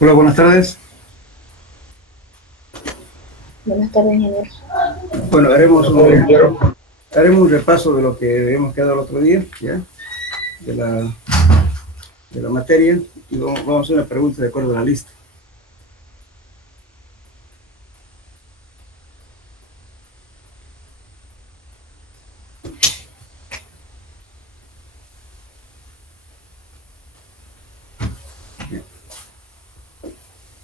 Hola, buenas tardes. Buenas tardes, ingeniero. Bueno, haremos un repaso de lo que habíamos quedado el otro día, ¿ya? De la, de la materia, y vamos a hacer una pregunta de acuerdo a la lista.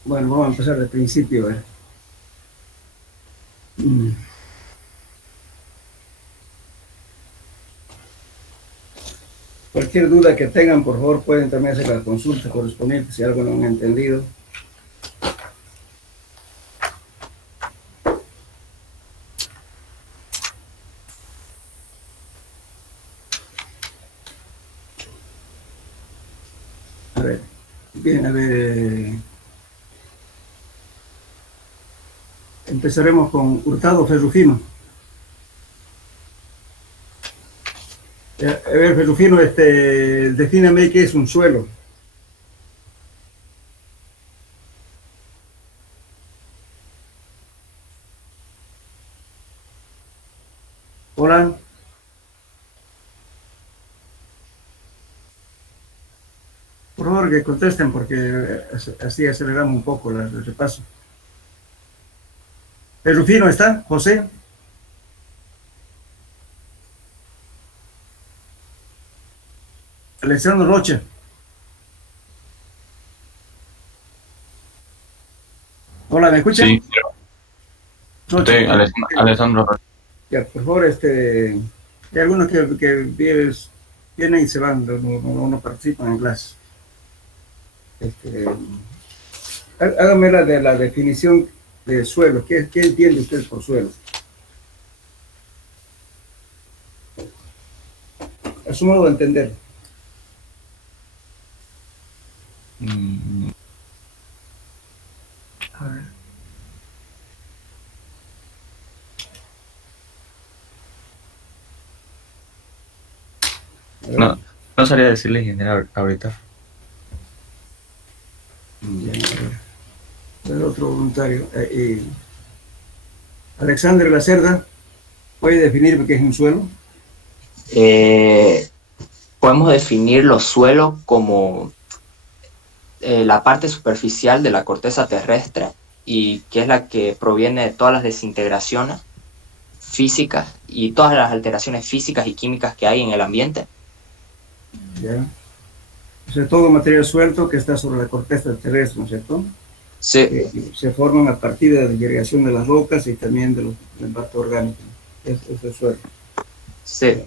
Bueno, vamos a empezar del principio. A ver. Mm. Cualquier duda que tengan, por favor, pueden también hacer la consulta correspondiente si algo no han entendido. A ver, bien, a ver. Empezaremos con Hurtado Ferrufino. A ver, Ferrufino, defíname qué es un suelo. Hola. Por favor, que contesten porque así aceleramos un poco el repaso. ¿El Rufino está? ¿José? Alexandro Rocha. Hola, ¿me escuchan? Sí, Rocha. Alessandro. Ya, por favor, hay algunos que vienen y se van, no participan en clase. Este, Hágame la definición de suelo. ¿Qué entiende usted por suelo? A su modo de entender. Mm, A ver. A ver. No, no sabría decirle ingeniero ahorita. Ya, a ver. El otro voluntario. Alexander Lacerda, ¿puede definir qué es un suelo? Eh, Podemos definir los suelos como la parte superficial de la corteza terrestre y que es la que proviene de todas las desintegraciones físicas y todas las alteraciones físicas y químicas que hay en el ambiente. ¿Ya? O sea, todo material suelto que está sobre la corteza terrestre, ¿no es cierto? Sí, Que se forman a partir de la disgregación de las rocas y también del impacto orgánico. Eso es suelo. sí.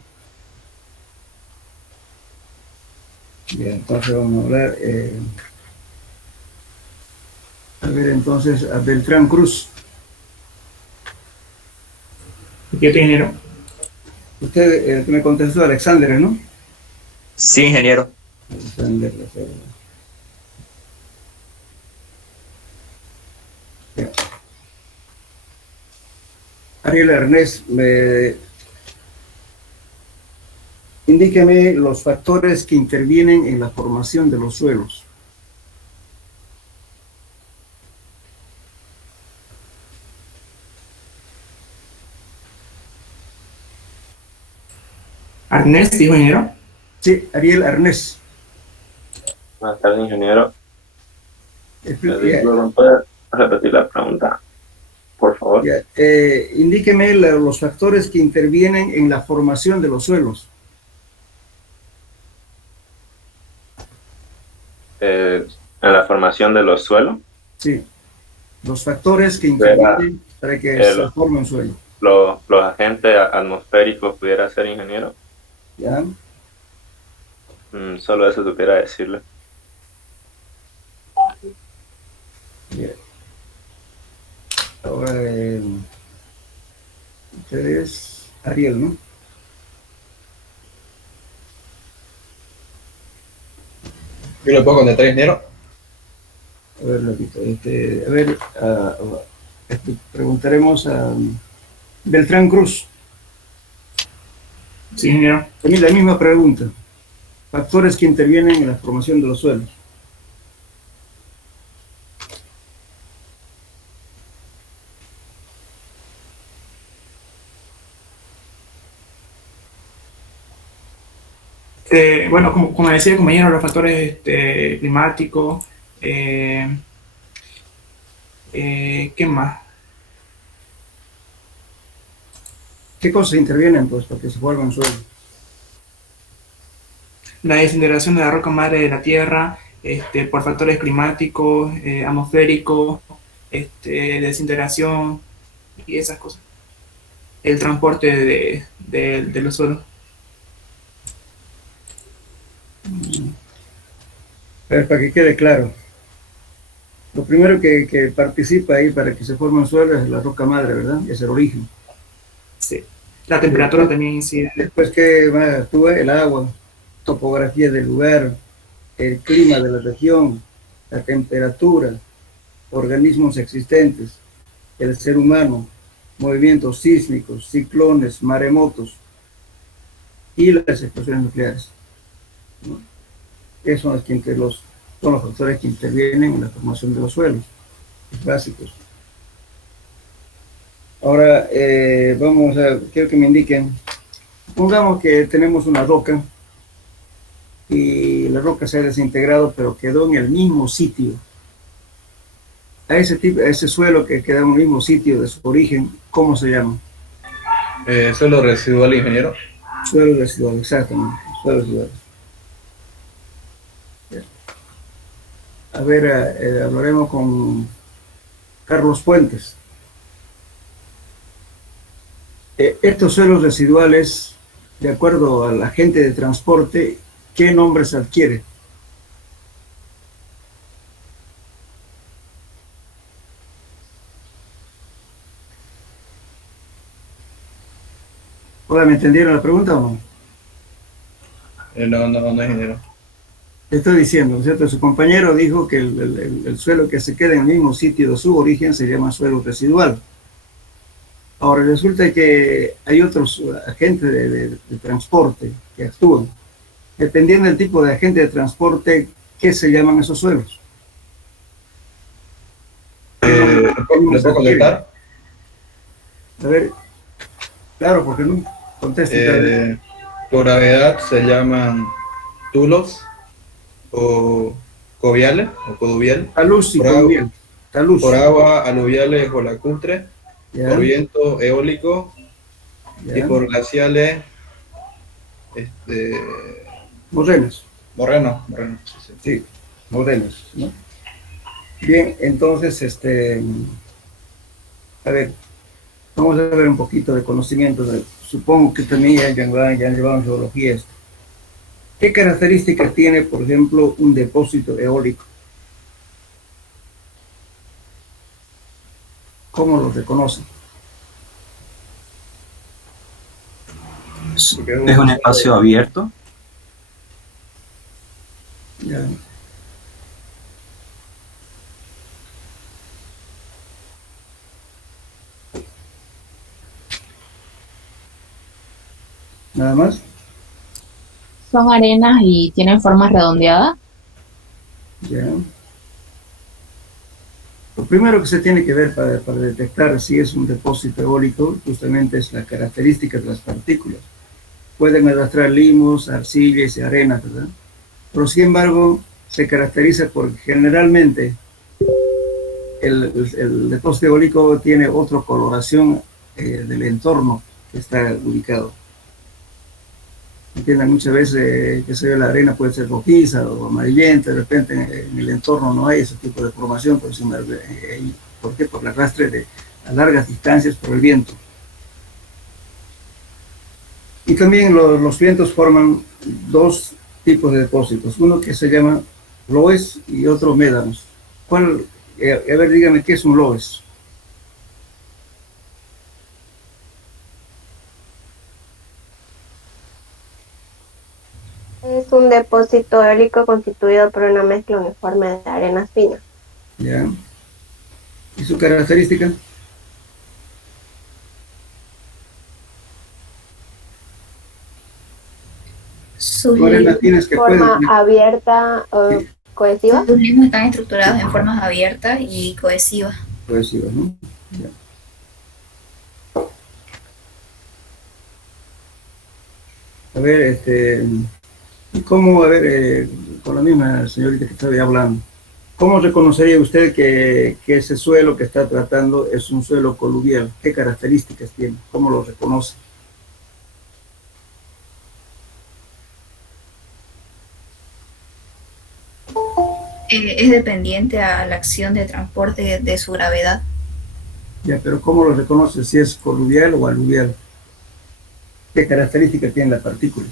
Bien, entonces vamos a hablar. A ver, entonces, a Beltrán Cruz. ¿Qué ingeniero? Usted me contestó Alexander, ¿no? Sí, ingeniero. Alexander. Bien. Ariel Ernest, indíqueme los factores que intervienen en la formación de los suelos. Ernest, dijo ingeniero. Sí, Ariel Ernest. Buenas tardes, ingeniero. Ya, ¿Me puede repetir la pregunta, por favor? ya, indíqueme los factores que intervienen en la formación de los suelos. En la formación de los suelos, Sí, los factores que intervienen para que se los, forme un suelo. los agentes atmosféricos, pudiera ser, ingeniero. ¿Ya? Solo eso supiera decirle. Bien. Ahora, ustedes, Ariel, ¿no? Yo le puedo contestar, ingeniero. A ver, repito, a ver, preguntaremos a Beltrán Cruz. Sí, ingeniero. También la misma pregunta. Factores que intervienen en la formación de los suelos. Bueno, como decía el compañero, los factores climáticos, ¿qué más? ¿Qué cosas intervienen, pues, para que se forme un suelo? La desintegración de la roca madre de la Tierra, por factores climáticos, atmosféricos, desintegración y esas cosas. El transporte de los suelos. A ver, para que quede claro. Lo primero que participa ahí para que se forme un suelo es la roca madre, ¿verdad? Es el origen. Sí. La temperatura también incide. Después que actúa el agua, topografía del lugar, el clima de la región, la temperatura, organismos existentes, el ser humano, movimientos sísmicos, ciclones, maremotos y las explosiones nucleares, ¿no? Esos son los factores que intervienen en la formación de los suelos básicos. Ahora, quiero que me indiquen, pongamos que tenemos una roca y la roca se ha desintegrado, pero quedó en el mismo sitio. A ese suelo que queda en el mismo sitio de su origen, ¿cómo se llama? Suelo residual, ingeniero. Suelo residual, exactamente. Suelo residual. A ver, hablaremos con Carlos Fuentes. Estos suelos residuales, de acuerdo al agente de transporte, ¿qué nombres adquiere? Hola, ¿me entendieron la pregunta o no? No, ingeniero. Te estoy diciendo, ¿no es cierto? Su compañero dijo que el suelo que se queda en el mismo sitio de su origen se llama suelo residual. Ahora resulta que hay otros agentes de transporte que actúan. Dependiendo del tipo de agente de transporte, ¿qué se llaman esos suelos? ¿Le puedo contestar? A ver, claro, porque no conteste. Por gravedad se llaman tulos o coviales o coduvial. Talus y Por coduvial. Talus. Por agua, aluviales o lacustre. Ya, Por viento, eólico. ya. Y por glaciales, Morrenos. morreno. Sí. Sí, modelos, ¿no? Bien, entonces, a ver, vamos a ver un poquito de conocimiento. Supongo que también ya han llevado en geología esto. ¿Qué características tiene, por ejemplo, un depósito eólico? ¿Cómo lo reconocen? Es un espacio abierto. Ya. ¿Nada más? Son arenas y tienen formas redondeadas. Ya. Lo primero que se tiene que ver para detectar si es un depósito eólico justamente es la característica de las partículas. Pueden arrastrar limos, arcillas y arenas, ¿verdad? Pero sin embargo, se caracteriza porque generalmente el depósito eólico tiene otra coloración del entorno que está ubicado. ¿Entienden? Muchas veces la arena puede ser rojiza o amarillenta, de repente en el entorno no hay ese tipo de formación, ¿por qué? Por el arrastre a largas distancias por el viento. Y también los vientos forman dos tipos de depósitos, uno que se llama loess y otro médanos. A ver, dígame, ¿qué es un loess? Es un depósito eólico constituido por una mezcla uniforme de arenas finas. ¿Ya? ¿Y su característica? Sus Forma abierta o sí, cohesiva. Los limos están estructurados en formas abiertas y cohesivas. cohesivas, ¿no? Ya. A ver, ¿Y cómo, a ver, con la misma señorita que estaba hablando, cómo reconocería usted que ese suelo que está tratando es un suelo coluvial? ¿Qué características tiene? ¿Cómo lo reconoce? Es dependiente a la acción de transporte de su gravedad. Ya, pero ¿cómo lo reconoce? Si es coluvial o aluvial. ¿Qué características tiene la partícula?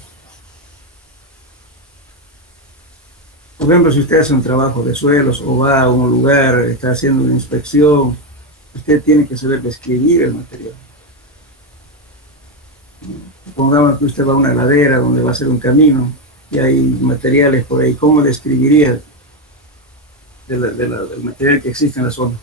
Por ejemplo, si usted hace un trabajo de suelos o va a un lugar, está haciendo una inspección, usted tiene que saber describir el material. Pongamos que usted va a una ladera donde va a hacer un camino y hay materiales por ahí. ¿Cómo describiría del material que existe en la zona?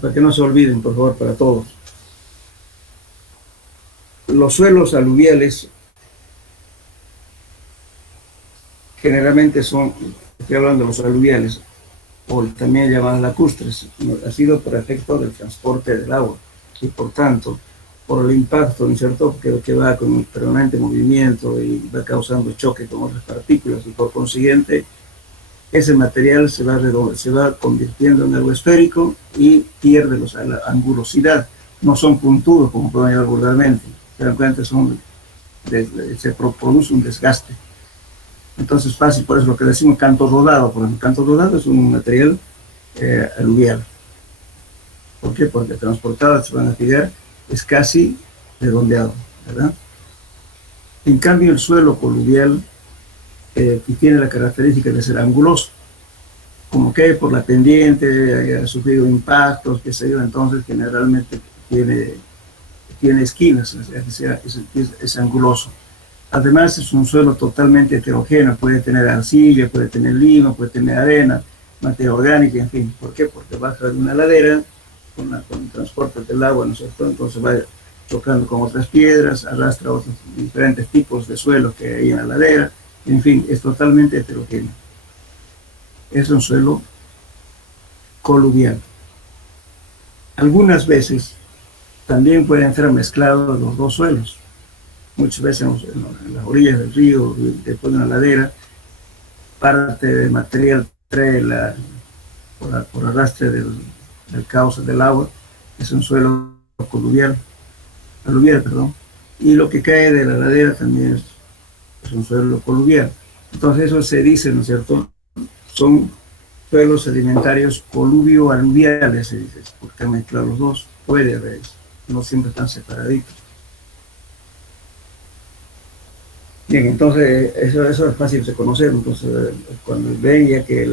Para que no se olviden, por favor, para todos. Los suelos aluviales generalmente son, estoy hablando de los aluviales, o también llamadas lacustres, ha sido por efecto del transporte del agua y por tanto, por el impacto, ¿no es cierto?, que va con un permanente movimiento y va causando choque con otras partículas y por consiguiente ese material se va convirtiendo en algo esférico y pierde la angulosidad. No son puntudos como pueden llevar vulgarmente, se dan cuenta, se produce un desgaste. Entonces fácil, por eso lo que decimos canto rodado, por ejemplo, canto rodado es un material aluvial. ¿Por qué? Porque transportado se van a fijar, es casi redondeado, ¿verdad? En cambio el suelo coluvial que tiene la característica de ser anguloso, como que por la pendiente, ha sufrido impactos, qué sé yo, entonces generalmente tiene esquinas, es anguloso. Además es un suelo totalmente heterogéneo, puede tener arcilla, puede tener limo, puede tener arena, materia orgánica, en fin. ¿Por qué? Porque baja de una ladera con el transporte del agua, ¿no es cierto? Entonces va chocando con otras piedras, arrastra otros diferentes tipos de suelo que hay en la ladera, en fin, es totalmente heterogéneo. Es un suelo coluvial. Algunas veces también pueden ser mezclados los dos suelos. Muchas veces en las orillas del río, después de una ladera, parte del material trae por arrastre del cauce del agua, es un suelo aluvial, perdón, y lo que cae de la ladera también es un suelo coluvial. Entonces eso se dice, ¿no es cierto? Son suelos sedimentarios coluvio-aluviales, se dice, porque mezclar los dos, puede haber, no siempre están separaditos. Bien, entonces eso es fácil de conocer. Entonces, cuando ven ya que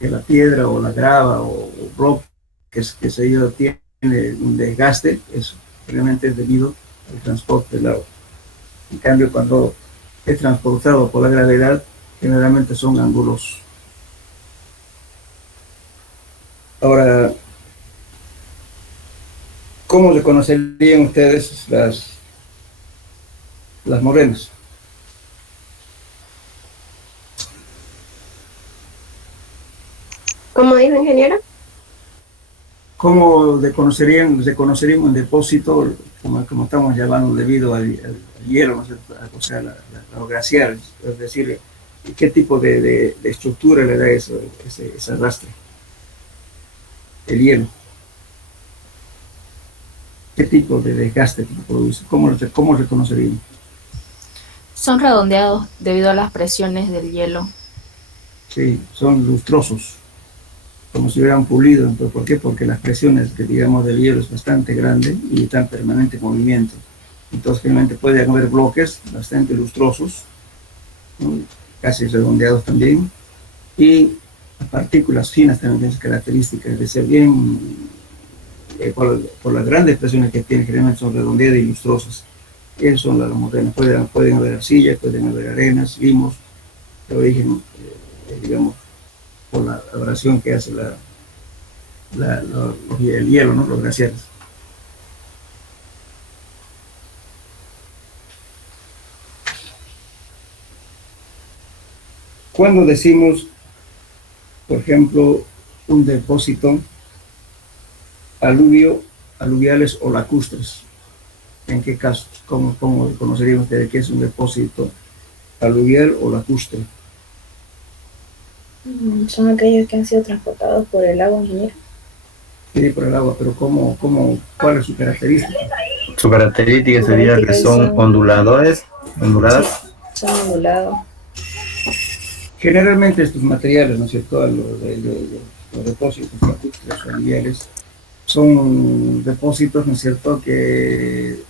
la piedra o la grava o rock que se yo tiene un desgaste, eso obviamente es debido al transporte del agua. En cambio, cuando es transportado por la gravedad, generalmente son angulosos. Ahora, ¿cómo reconocerían ustedes las morenas? ¿Cómo dijo, ingeniero? ¿Cómo reconoceríamos un depósito, como estamos llamando, debido al hielo, ¿no? O sea, los glaciares? Es decir, ¿qué tipo de estructura le da ese arrastre? El hielo. ¿Qué tipo de desgaste produce? ¿Cómo reconoceríamos? Son redondeados debido a las presiones del hielo. Sí, son lustrosos, como si hubieran pulido. ¿Por qué? Porque las presiones que digamos del hielo es bastante grande y está en permanente movimiento. Entonces generalmente puede haber bloques bastante lustrosos, ¿no? Casi redondeados también, y partículas finas también tienen características de ser bien, por las grandes presiones que tienen, generalmente son redondeadas y lustrosas. Esas son las morenas. Pueden haber arcillas, pueden haber arenas, limos, de origen, digamos, por la abrasión que hace el hielo, ¿no? Los glaciares. Cuando decimos por ejemplo, un depósito aluviales o lacustres. ¿En qué casos? ¿Cómo conocerían ustedes qué es un depósito aluvial o lacustre? Son aquellos que han sido transportados por el agua, ingeniero. Sí, por el agua, pero ¿cuál es su característica? Su característica sería que son onduladas. Son ondulados. Generalmente estos materiales, ¿no es cierto? Los depósitos lacustres o aluviales son depósitos, ¿no es cierto? Que,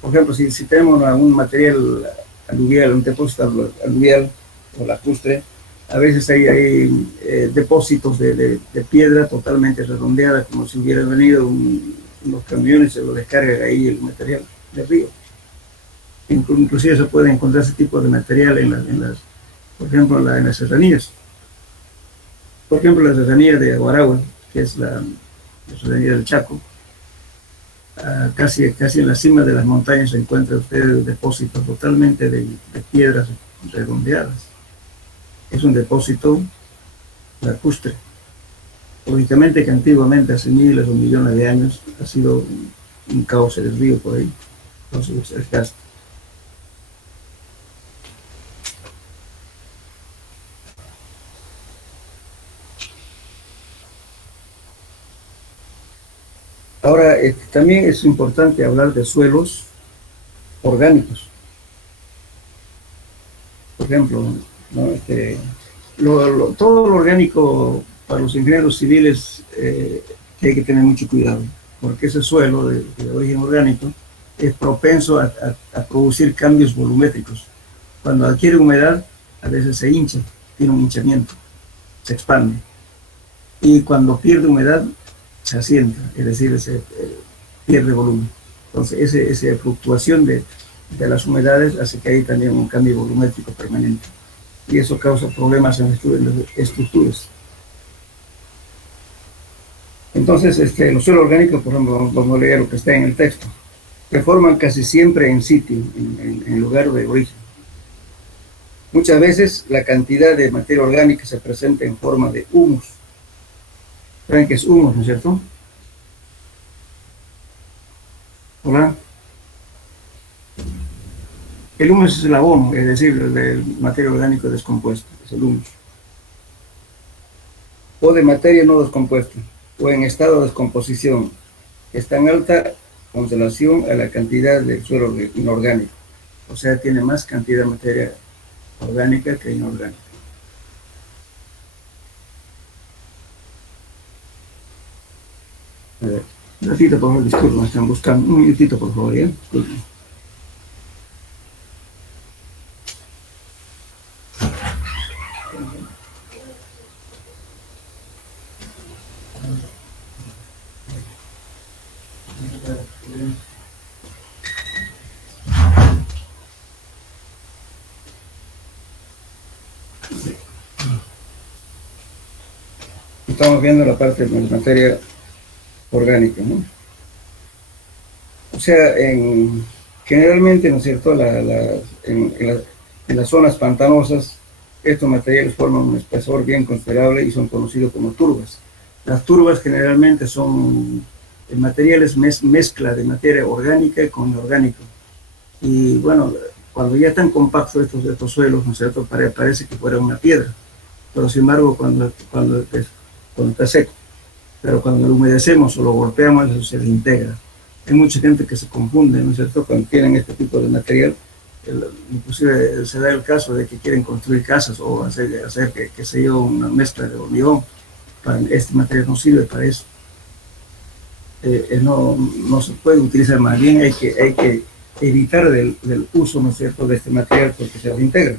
por ejemplo, si tenemos un material aluvial, un depósito aluvial o lacustre, a veces hay depósitos de piedra totalmente redondeada, como si hubieran venido unos camiones, se lo descargan ahí el material del río. Inclusive se puede encontrar ese tipo de material por ejemplo, en las serranías. Por ejemplo, la serranía de Aguaragua, que es la serranía del Chaco, casi en la cima de las montañas se encuentra usted depósitos totalmente de piedras redondeadas. Es un depósito lacustre. Lógicamente que antiguamente, hace miles o millones de años, ha sido un cauce del río por ahí. Entonces es gasto. Ahora, también es importante hablar de suelos orgánicos. Por ejemplo, ¿no? Todo lo orgánico para los ingenieros civiles que hay que tener mucho cuidado, porque ese suelo de origen orgánico es propenso a producir cambios volumétricos. Cuando adquiere humedad, a veces se hincha, tiene un hinchamiento, se expande. Y cuando pierde humedad, se asienta, es decir, se pierde volumen. Entonces, esa fluctuación de las humedades hace que haya también un cambio volumétrico permanente. Y eso causa problemas en las estructuras. Entonces, los suelos orgánicos, por ejemplo, vamos a leer lo que está en el texto, se forman casi siempre en sitio, en lugar de origen. Muchas veces la cantidad de materia orgánica se presenta en forma de humus. ¿Saben qué es humus, no es cierto? Hola. El humus es el abono, es decir, el materia orgánica descompuesta, es el humus. O de materia no descompuesta, o en estado de descomposición, está en alta con relación a la cantidad de suelo inorgánico. O sea, tiene más cantidad de materia orgánica que inorgánica. A ver, un ratito, por favor, disculpen, me están buscando. Un minutito, por favor, ¿ya? Disculpen. Estamos viendo la parte de la materia orgánica, ¿no? O sea, generalmente, ¿no es cierto?, en las zonas pantanosas, estos materiales forman un espesor bien considerable y son conocidos como turbas. Las turbas generalmente son materiales mezcla de materia orgánica con inorgánico. Y bueno, cuando ya están compactos estos suelos, ¿no es cierto?, parece que fuera una piedra. Pero sin embargo, cuando está seco, pero cuando lo humedecemos o lo golpeamos, eso se desintegra. Hay mucha gente que se confunde, ¿no es cierto?, cuando tienen este tipo de material. Inclusive se da el caso de que quieren construir casas o hacer que se lleve una mezcla de hormigón. Este material no sirve para eso. No se puede utilizar, más bien hay que evitar del uso, ¿no es cierto?, de este material porque se desintegra.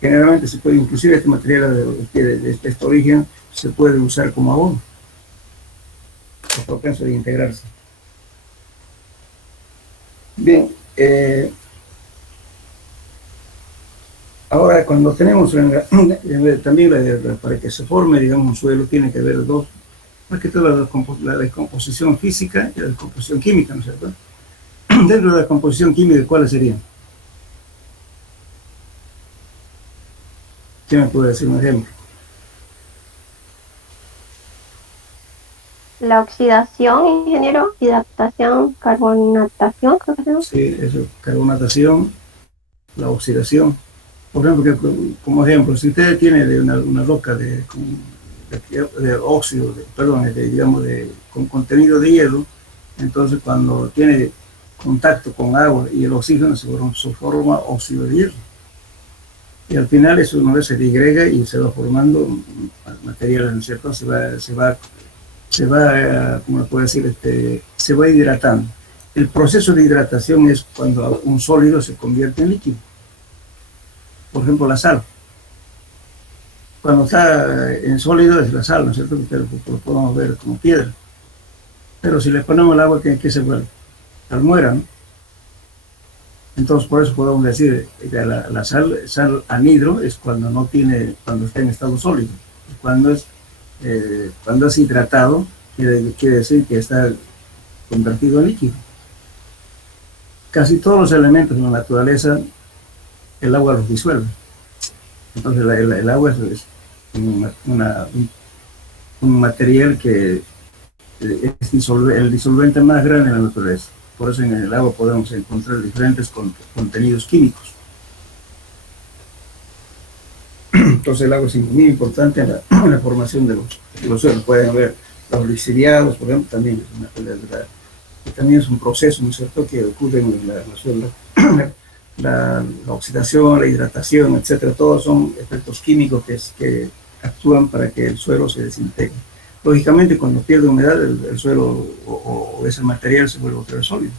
Generalmente se puede, inclusive este material de este origen, se puede usar como abono. Es propenso de integrarse. Bien, ahora cuando tenemos también para que se forme, digamos, un suelo, tiene que haber más que todo la descomposición física y la descomposición química, ¿no es cierto? Dentro de la composición química, ¿cuáles serían? ¿Quién me puede decir un ejemplo? La oxidación, ingeniero, hidratación, carbonatación, creo que se llama. Sí, eso, carbonatación, la oxidación. Por ejemplo, como ejemplo, si usted tiene de una roca de óxido, perdón, digamos, con contenido de hielo, entonces cuando tiene contacto con agua y el oxígeno se forma óxido de hielo. Y al final eso una vez se digrega y se va formando material, ¿no es cierto? ¿Cómo puedo decir? Se va hidratando. El proceso de hidratación es cuando un sólido se convierte en líquido. Por ejemplo, la sal. Cuando está en sólido es la sal, ¿no es cierto? Lo podemos ver como piedra. Pero si le ponemos el agua, ¿qué se vuelve? Salmuera, ¿no? Entonces, por eso podemos decir que la sal anhidro es cuando está en estado sólido. Cuando es hidratado, quiere decir que está convertido en líquido. Casi todos los elementos en la naturaleza, el agua los disuelve. Entonces, el agua es un material que es el disolvente más grande en la naturaleza. Por eso en el agua podemos encontrar diferentes contenidos químicos. Entonces el agua es muy importante en la formación de los suelos. Pueden ver los lixiviados, por ejemplo, también es un proceso, ¿no es cierto?, que ocurre en los suelos. La oxidación, la hidratación, etcétera, todos son efectos químicos que actúan para que el suelo se desintegre. Lógicamente, cuando pierde humedad, el suelo o ese material se vuelve otra vez sólido.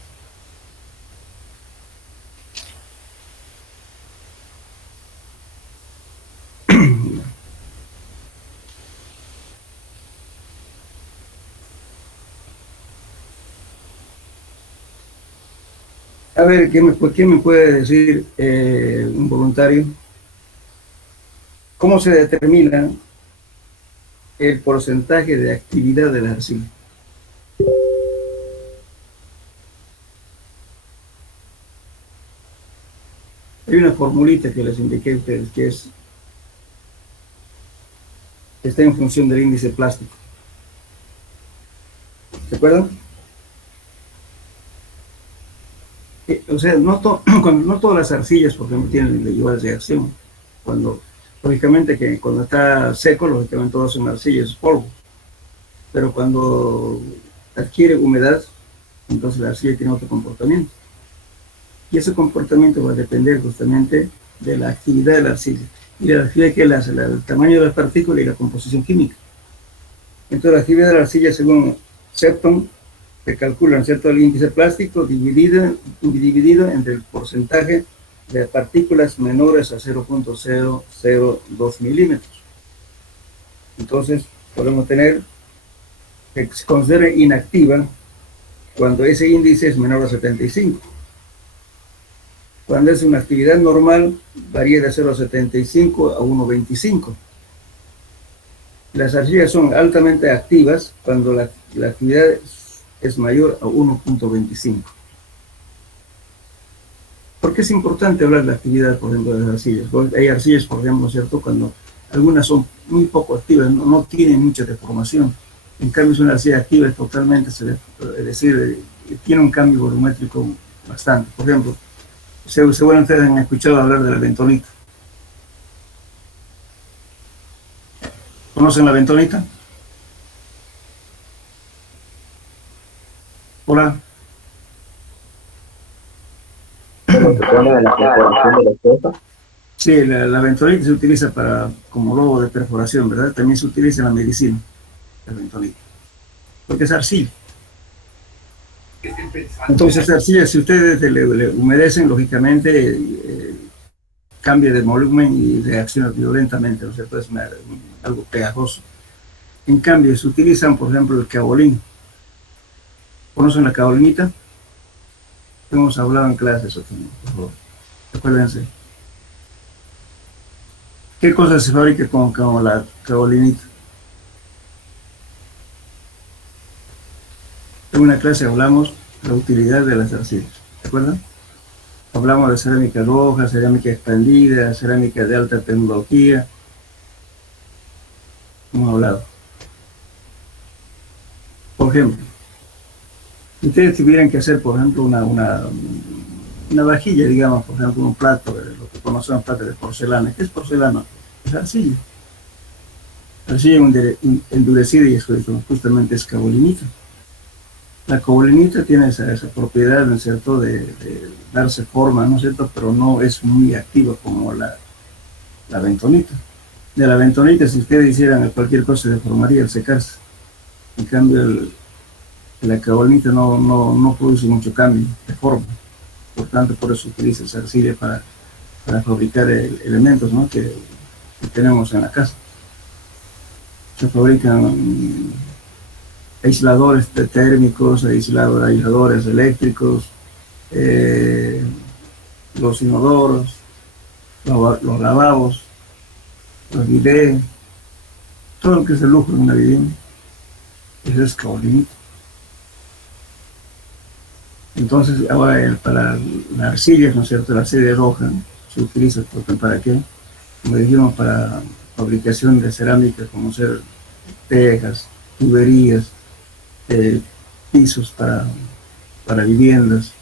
A ver, ¿qué me puede decir un voluntario? ¿Cómo se determina el porcentaje de actividad de la arcilla? Hay una formulita que les indiqué a ustedes que está en función del índice plástico. ¿Se acuerdan? O sea, no todas las arcillas, por ejemplo, tienen igual reacción. Lógicamente que cuando está seco, lógicamente todas son arcillas, es polvo. Pero cuando adquiere humedad, entonces la arcilla tiene otro comportamiento. Y ese comportamiento va a depender justamente de la actividad de la arcilla. Y la actividad que es el tamaño de las partículas y la composición química. Entonces la actividad de la arcilla, según Septon, se calcula, ¿no es cierto?, el índice plástico dividido entre el porcentaje de partículas menores a 0.002 milímetros. Entonces, podemos tener que se considere inactiva cuando ese índice es menor a 75. Cuando es una actividad normal, varía de 0.75 a 1.25. Las arcillas son altamente activas cuando la actividad es mayor a 1.25. ¿Por qué es importante hablar de la actividad, por ejemplo, de las arcillas? Porque hay arcillas, por ejemplo, ¿cierto?, cuando algunas son muy poco activas, no tienen mucha deformación. En cambio, es una arcilla activa, es totalmente, es decir, tiene un cambio volumétrico bastante. Por ejemplo, seguramente ustedes han escuchado hablar de la bentonita. ¿Conocen la bentonita? Hola. Sí, la bentonita se utiliza como lobo de perforación, ¿verdad? También se utiliza en la medicina, la bentonita, porque es arcilla. Entonces, arcilla, si ustedes le humedecen, lógicamente cambia de volumen y reacciona violentamente, ¿no es cierto? Es algo pegajoso. En cambio, se utilizan, por ejemplo, el caolín. ¿Conocen la caolinita? Hemos hablado en clases, por favor. Acuérdense. ¿Qué cosa se fabrica con la caolinita? En una clase hablamos de la utilidad de las arcillas. ¿Se acuerdan? Hablamos de cerámica roja, cerámica expandida, cerámica de alta tecnología. Hemos hablado. Por ejemplo, si ustedes tuvieran que hacer, por ejemplo, una vajilla, digamos, por ejemplo, un plato, lo que conocemos plato de porcelana. ¿Qué es porcelana? Es arcilla. Arcilla endurecida y eso justamente es caolinita. La caolinita tiene esa propiedad, ¿no es cierto?, de darse forma, ¿no es cierto?, pero no es muy activa como la bentonita. De la bentonita, si ustedes hicieran cualquier cosa, se deformaría al secarse. En cambio, la caolinita no produce mucho cambio de forma. Por tanto, por eso utiliza esa arcilla para fabricar elementos, ¿no?, que tenemos en la casa. Se fabrican aisladores térmicos, aisladores eléctricos, los inodoros, los lavabos, los bidets, todo lo que es el lujo de una vivienda. Eso es caolinita. Entonces, ahora para la arcilla, ¿no es cierto?, la arcilla roja se utiliza ¿para qué? Como dijimos, para fabricación de cerámica, como ser tejas, tuberías, pisos para viviendas,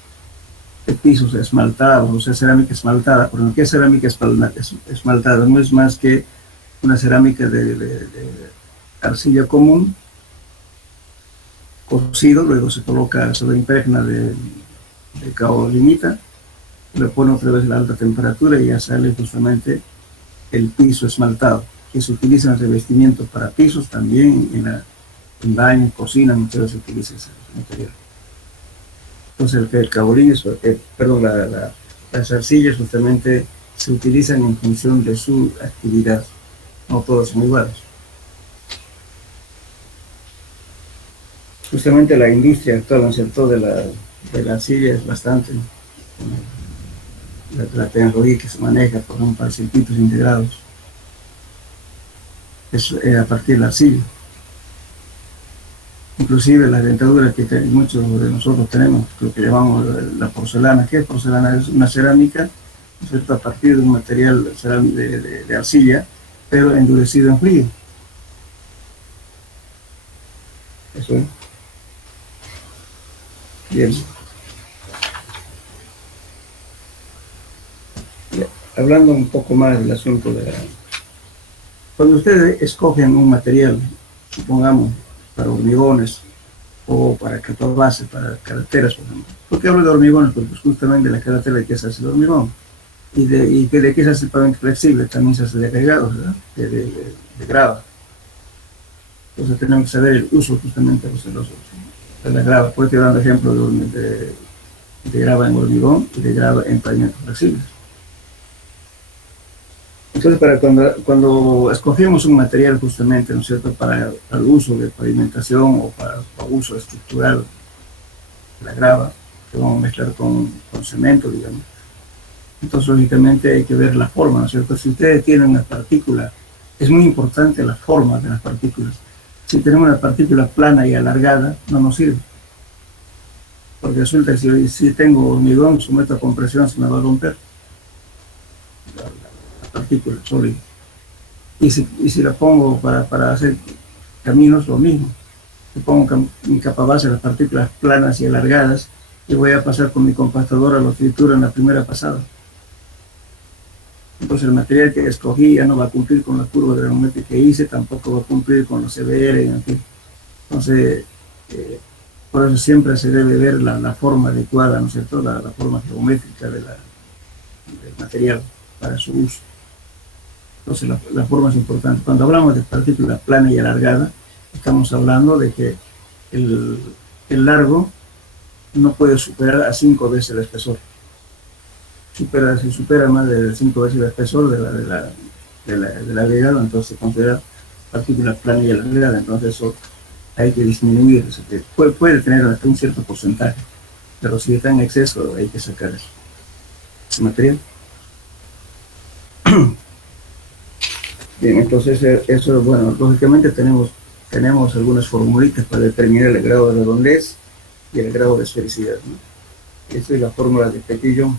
pisos esmaltados, o sea, cerámica esmaltada. Porque ¿qué es cerámica esmaltada? No es más que una cerámica de arcilla común, cocido, luego se coloca, se lo impregna de caolinita, le pone otra vez la alta temperatura y ya sale justamente el piso esmaltado, que se utiliza en revestimiento para pisos, también en baños, cocina, muchas veces se utiliza ese material. Entonces el caolín, las arcillas justamente se utilizan en función de su actividad, no todas son iguales. Justamente la industria actual, ¿no es cierto?, de la arcilla es bastante, la tecnología que se maneja, por ejemplo, para circuitos integrados, es a partir de la arcilla. Inclusive las dentaduras que muchos de nosotros tenemos, lo que llamamos la porcelana. ¿Qué es porcelana? Es una cerámica, ¿no es cierto?, a partir de un material de arcilla, pero endurecido en frío. Eso es. Bien. Hablando un poco más del asunto cuando ustedes escogen un material, supongamos, para hormigones o para catabase, para carreteras, por ejemplo. ¿Por qué hablo de hormigones? Porque justamente la carretera de que se hace el hormigón. Y de qué se hace el pavimento flexible, también se hace de agregados, ¿verdad? De grava. Entonces tenemos que saber el uso justamente de la grava. Por estoy dando ejemplo de grava en hormigón y de grava en pavimento flexible. Entonces, cuando escogemos un material justamente, ¿no es cierto?, para el uso de pavimentación o para uso estructural de la grava, que vamos a mezclar con cemento, digamos. Entonces, lógicamente, hay que ver la forma, ¿no es cierto? Si ustedes tienen una partícula, es muy importante la forma de las partículas. Si tenemos una partícula plana y alargada, no nos sirve. Porque resulta que si tengo hormigón, someto a compresión, se me va a romper partícula sólida. Y si la pongo para hacer caminos, lo mismo. Si pongo en capa base las partículas planas y alargadas, y voy a pasar con mi compactadora la tritura en la primera pasada. Entonces el material que escogí ya no va a cumplir con la curva granulométrica que hice, tampoco va a cumplir con los CBR, en fin. Entonces, por eso siempre se debe ver la forma adecuada, ¿no es cierto?, la forma geométrica del material para su uso. Entonces la forma es importante. Cuando hablamos de partícula plana y alargada, estamos hablando de que el largo no puede superar a 5 veces el espesor. Si supera más de 5 veces el espesor del agregado, entonces se considera partícula plana y alargada. Entonces eso hay que disminuir. Puede tener hasta un cierto porcentaje, pero si está en exceso hay que sacar ese material. Bien, entonces eso, bueno, lógicamente tenemos algunas formulitas para determinar el grado de redondez y el grado de esfericidad, ¿no? Esta es la fórmula de Petit-Young.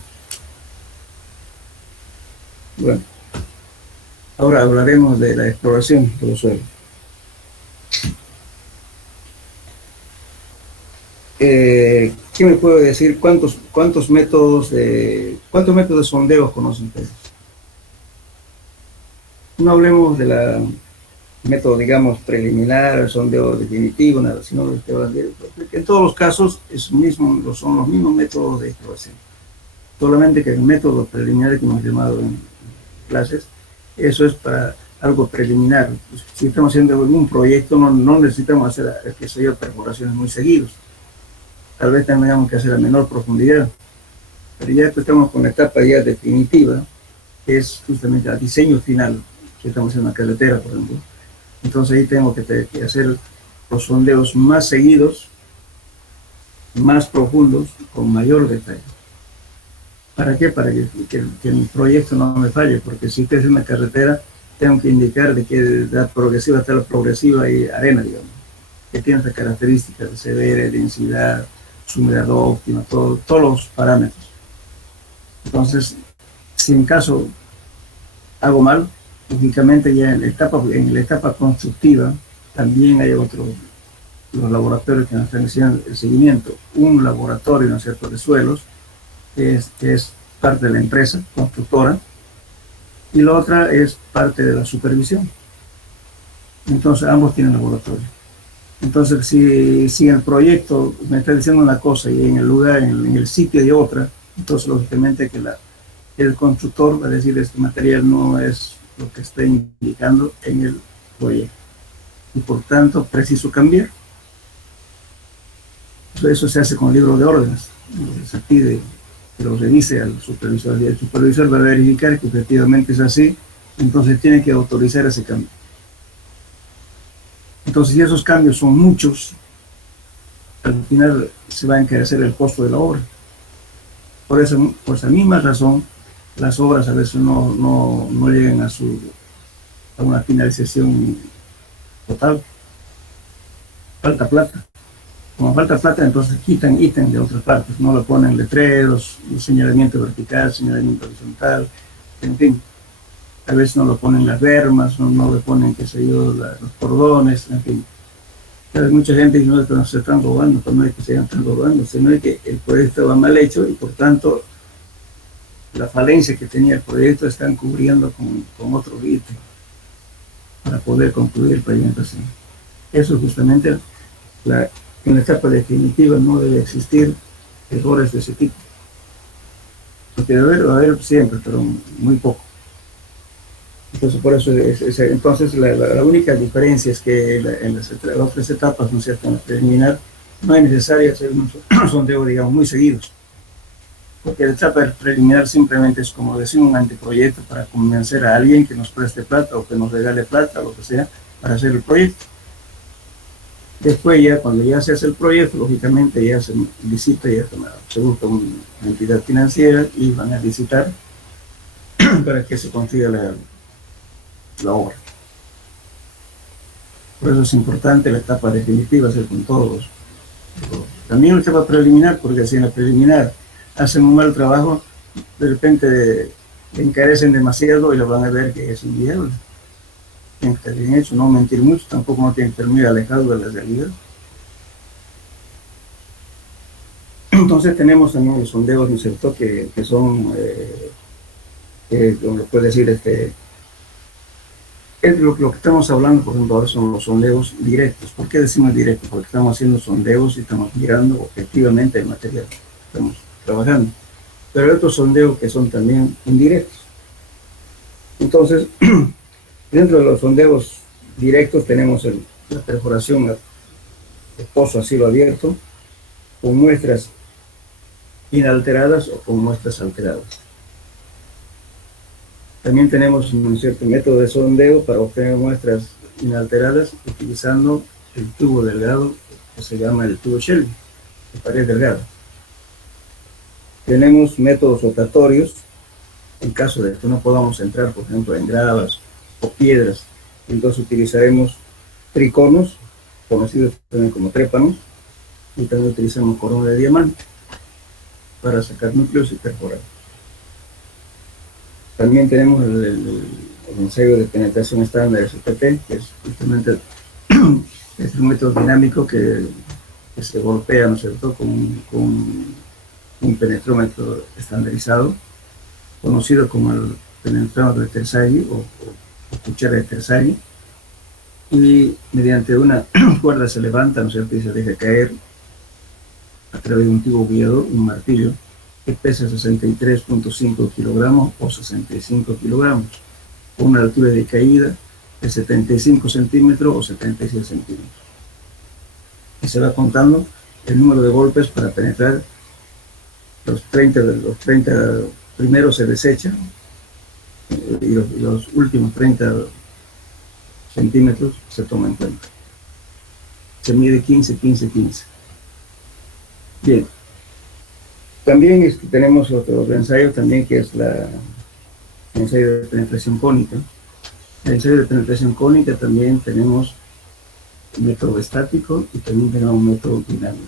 Bueno, ahora hablaremos de la exploración de los suelos. ¿Qué me puede decir? ¿Cuántos métodos de sondeo conocen ustedes? No hablemos de la método, digamos, preliminar, sondeo definitivo, nada, sino que en todos los casos son los mismos métodos de excavación. Solamente que el método preliminar que hemos llamado en clases, eso es para algo preliminar. Si estamos haciendo un proyecto, no necesitamos hacer, que se yo, perforaciones muy seguidos. Tal vez tengamos que hacer a menor profundidad. Pero ya que estamos con la etapa ya definitiva, que es justamente el diseño final, que estamos haciendo una carretera, por ejemplo. Entonces ahí tengo que hacer los sondeos más seguidos, más profundos, con mayor detalle. ¿Para qué? Para que mi proyecto no me falle, porque si usted es una carretera, tengo que indicar de que la progresiva hasta la progresiva y arena, digamos, que tiene estas características de severa, densidad, su humedad óptima, todos los parámetros. Entonces, si en caso hago mal, lógicamente ya en la etapa constructiva también hay los laboratorios que nos están haciendo el seguimiento. Un laboratorio, ¿no es cierto?, de suelos, que es parte de la empresa constructora, y la otra es parte de la supervisión. Entonces ambos tienen laboratorio. Entonces si el proyecto me está diciendo una cosa y en el lugar, en el sitio hay otra, entonces lógicamente que el constructor va a decir este material no es lo que está indicando en el proyecto y por tanto preciso cambiar. Eso se hace con el libro de órdenes, se pide que lo revise al supervisor y el supervisor va a verificar que efectivamente es así, entonces tiene que autorizar ese cambio. Entonces si esos cambios son muchos, al final se va a encarecer el costo de la obra. Por esa misma razón, las obras a veces no llegan a una finalización total. Falta plata. Como falta plata, entonces quitan ítems de otras partes, no le ponen letreros, señalamiento vertical, señalamiento horizontal, en fin. A veces no lo ponen las bermas, no le ponen, qué sé yo, los cordones, en fin. Pero mucha gente dice, no, se están robando, pero no es que se están robando, sino es que el proyecto estaba mal hecho y por tanto la falencia que tenía el proyecto están cubriendo con otro ítem para poder concluir el pavimentación. Eso justamente en la etapa definitiva no debe existir errores de ese tipo. Porque debe haber siempre, pero muy poco. Entonces, por eso, entonces la única diferencia es que en las otras etapas, ¿no es cierto?, en la preliminar, no es necesario hacer un sondeo, digamos, muy seguidos. Porque la etapa preliminar simplemente es como decir un anteproyecto para convencer a alguien que nos preste plata o que nos regale plata o lo que sea para hacer el proyecto. Después ya, cuando ya se hace el proyecto, lógicamente ya se licita, ya se busca una entidad financiera y van a licitar para que se construya la obra. Por eso es importante la etapa definitiva, hacer con todos. También la etapa preliminar, porque si en la preliminar hacen un mal trabajo, de repente encarecen demasiado y lo van a ver que es inviable. Tiene que estar bien hecho, no mentir mucho, tampoco no tiene que estar muy alejado de la realidad. Entonces tenemos también los sondeos, ¿no es cierto?, que son, como puede decir, es lo que estamos hablando, por ejemplo, ahora son los sondeos directos. ¿Por qué decimos directos? Porque estamos haciendo sondeos y estamos mirando objetivamente el material, estamos trabajando. Pero hay otros sondeos que son también indirectos. Entonces, dentro de los sondeos directos tenemos la perforación de pozo a cielo abierto con muestras inalteradas o con muestras alteradas. También tenemos un cierto método de sondeo para obtener muestras inalteradas utilizando el tubo delgado que se llama el tubo Shelby, de pared delgada. Tenemos métodos rotatorios en caso de que no podamos entrar, por ejemplo, en gravas o piedras. Entonces utilizaremos triconos, conocidos también como trépanos, y también utilizamos corona de diamante para sacar núcleos y perforar. También tenemos el ensayo de penetración estándar SPT, que es justamente es un método dinámico que que se golpea, ¿no es cierto?, con un penetrómetro estandarizado, conocido como el penetrómetro de Terzaghi o cuchara de Terzaghi, y mediante una cuerda se levanta, ¿no es cierto?, y se deja caer a través de un tubo guiador, un martillo, que pesa 63.5 kilogramos o 65 kilogramos, con una altura de caída de 75 centímetros o 76 centímetros. Y se va contando el número de golpes para penetrar. Los 30 primeros se desechan y los últimos 30 centímetros se toman en cuenta. Se mide 15, 15, 15. Bien. También tenemos otro ensayo también, que es el ensayo de penetración cónica. El ensayo de penetración cónica también tenemos el método estático y también tenemos un método dinámico.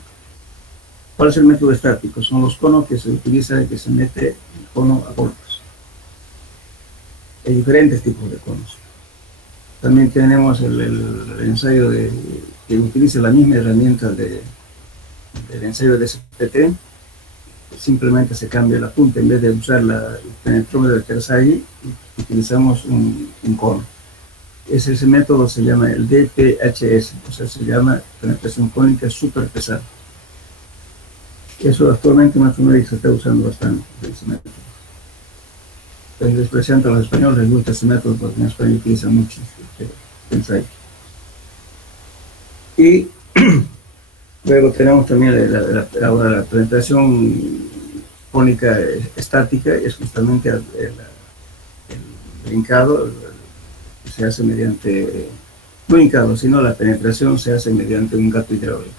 ¿Cuál es el método estático? Son los conos que se utiliza, que se mete el cono a golpes. Hay diferentes tipos de conos. También tenemos el ensayo que utiliza la misma herramienta del ensayo de SPT. Simplemente se cambia la punta, en vez de usar el penetrómetro de Terzaghi, utilizamos un cono. Ese método se llama el DPHS, o sea, se llama penetración cónica súper pesada. Eso actualmente nuestro médico se está usando bastante, ese método. Entonces, a los españoles les gusta ese método porque en España utilizan mucho este ensayo. Y luego tenemos también ahora la penetración cónica estática, es justamente el brincado, que se hace mediante, no brincado, sino la penetración se hace mediante un gato hidráulico.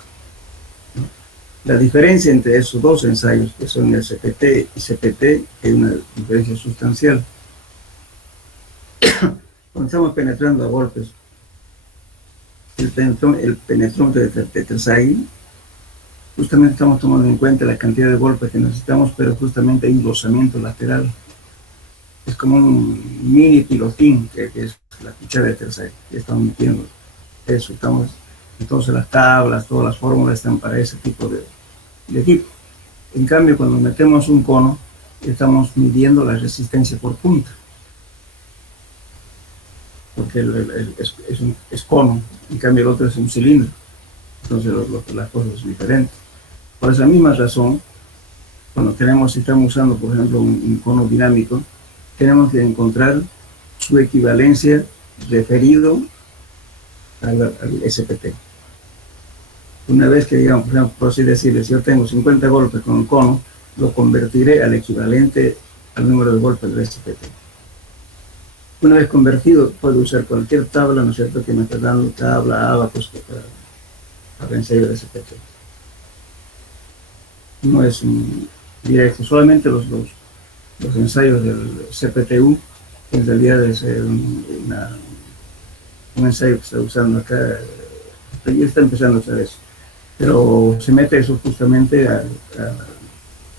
La diferencia entre esos dos ensayos, que son el CPT y CPT, es una diferencia sustancial. Cuando estamos penetrando a golpes, el penetrómetro de Terzaghi, justamente estamos tomando en cuenta la cantidad de golpes que necesitamos, pero justamente hay un rozamiento lateral. Es como un mini pilotín, que es la cuchara de Terzaghi, que estamos metiendo. Eso, entonces las tablas, todas las fórmulas están para ese tipo de equipo. En cambio, cuando metemos un cono, estamos midiendo la resistencia por punta, porque es cono, en cambio el otro es un cilindro, entonces las cosas son diferentes. Por esa misma razón, si estamos usando, por ejemplo, un cono dinámico, tenemos que encontrar su equivalencia referido al SPT. Una vez que, digamos, por ejemplo, por así decirlo, si yo tengo 50 golpes con un cono, lo convertiré al equivalente al número de golpes del SPT. Una vez convertido, puedo usar cualquier tabla, ¿no es cierto?, que me está dando tabla, abacus, para el ensayo de SPT. No es directo, solamente los ensayos del CPTU, que en realidad es un ensayo que se está usando acá, y está empezando a usar eso. Pero se mete eso justamente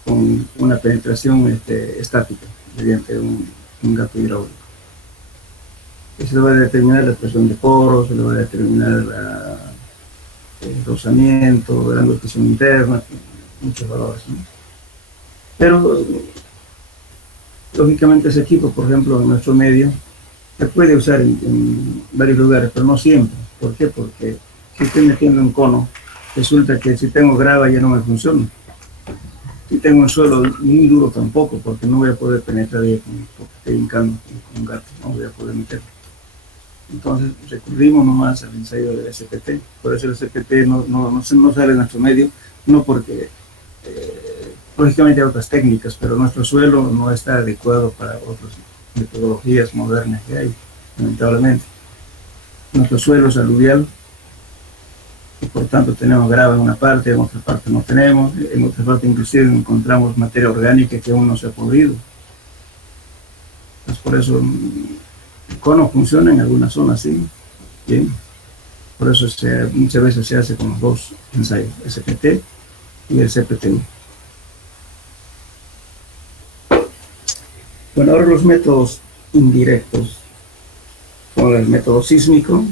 con una penetración estática, mediante un gato hidráulico. Y se le va a determinar la presión de poros, se le va a determinar el rozamiento, la angulación interna, muchos valores, ¿no? Pero, lógicamente, ese equipo, por ejemplo, en nuestro medio, se puede usar en varios lugares, pero no siempre. ¿Por qué? Porque si estoy metiendo un cono, resulta que si tengo grava ya no me funciona. Si tengo un suelo muy duro tampoco, porque no voy a poder penetrar ahí porque estoy hincando con un gato, no voy a poder meterlo. Entonces recurrimos nomás al ensayo del SPT. Por eso el SPT no sale en nuestro medio, no porque lógicamente hay otras técnicas, pero nuestro suelo no está adecuado para otras metodologías modernas que hay, lamentablemente. Nuestro suelo es aluvial, y por tanto tenemos grava en una parte, en otra parte no tenemos, en otra parte inclusive encontramos materia orgánica que aún no se ha podrido. Entonces por eso el cono funciona en algunas zonas, sí, bien. Por eso muchas veces se hace con los dos ensayos, SPT y el CPTU. Bueno, ahora los métodos indirectos son el método sísmico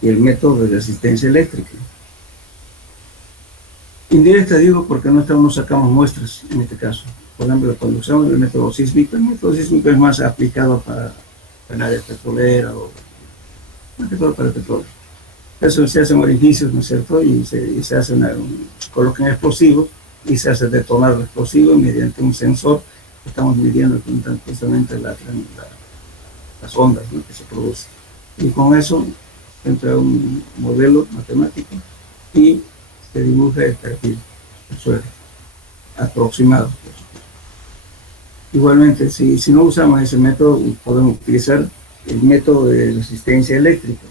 y el método de resistencia eléctrica. Indirecta digo porque no sacamos muestras en este caso. Por ejemplo, cuando usamos el método sísmico es más aplicado para el área petrolera o más que todo para el petróleo. Eso se hacen orificios, ¿no es cierto? Y se hacen, colocan explosivos y se hace detonar el explosivo mediante un sensor que estamos midiendo justamente las ondas, ¿no?, que se producen. Y con eso entra un modelo matemático y se dibuja el perfil del suelo aproximado. Igualmente, si no usamos ese método, podemos utilizar el método de resistencia eléctrica.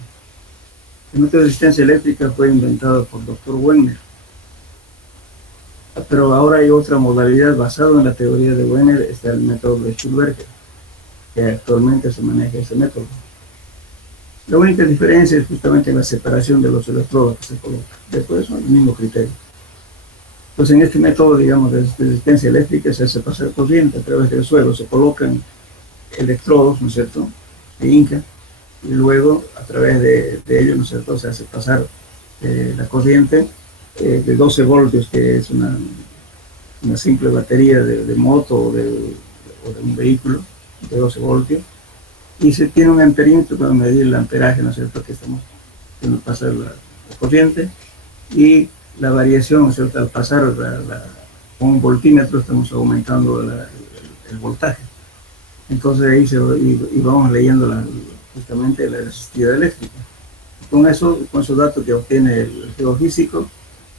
El método de resistencia eléctrica fue inventado por el Dr. Wegner, pero ahora hay otra modalidad basada en la teoría de Wegner, está el método de Schulberger, que actualmente se maneja ese método. La única diferencia es justamente la separación de los electrodos que se colocan. Después son el mismo criterio. Pues en este método, digamos, de resistencia eléctrica se hace pasar corriente a través del suelo, se colocan electrodos, ¿no es cierto?, de Inca, y luego a través de ellos, ¿no es cierto?, se hace pasar la corriente de 12 voltios, que es una simple batería de moto o de un vehículo de 12 voltios, y se tiene un amperímetro para medir el amperaje, ¿no es cierto?, que estamos haciendo pasar la corriente, y la variación, ¿no es cierto?, al pasar con un voltímetro estamos aumentando el voltaje. Entonces ahí y vamos leyendo justamente la resistividad eléctrica. Con esos datos que obtiene el geofísico,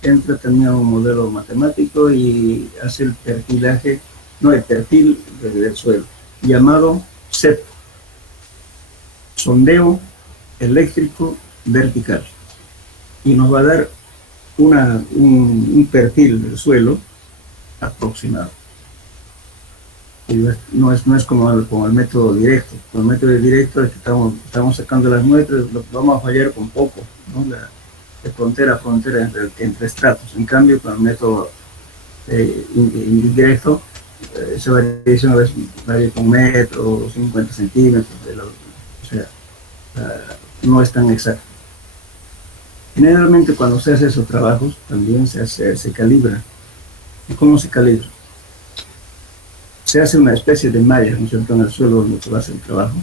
entra también a un modelo matemático y hace el perfilaje, no el perfil del suelo, llamado CEP, sondeo eléctrico vertical, y nos va a dar un perfil del suelo aproximado. Y no es como el método directo. Con el método directo es que estamos sacando las muestras, vamos a fallar con poco, ¿no?, de frontera a frontera entre estratos. En cambio, con el método indirecto, esa variación a veces varía con metro o 50 centímetros, o sea, no es tan exacto. Generalmente cuando se hace esos trabajos también se calibra. ¿Y cómo se calibra? Se hace una especie de malla, ¿no es cierto?, en el suelo donde se va a hacer el trabajo.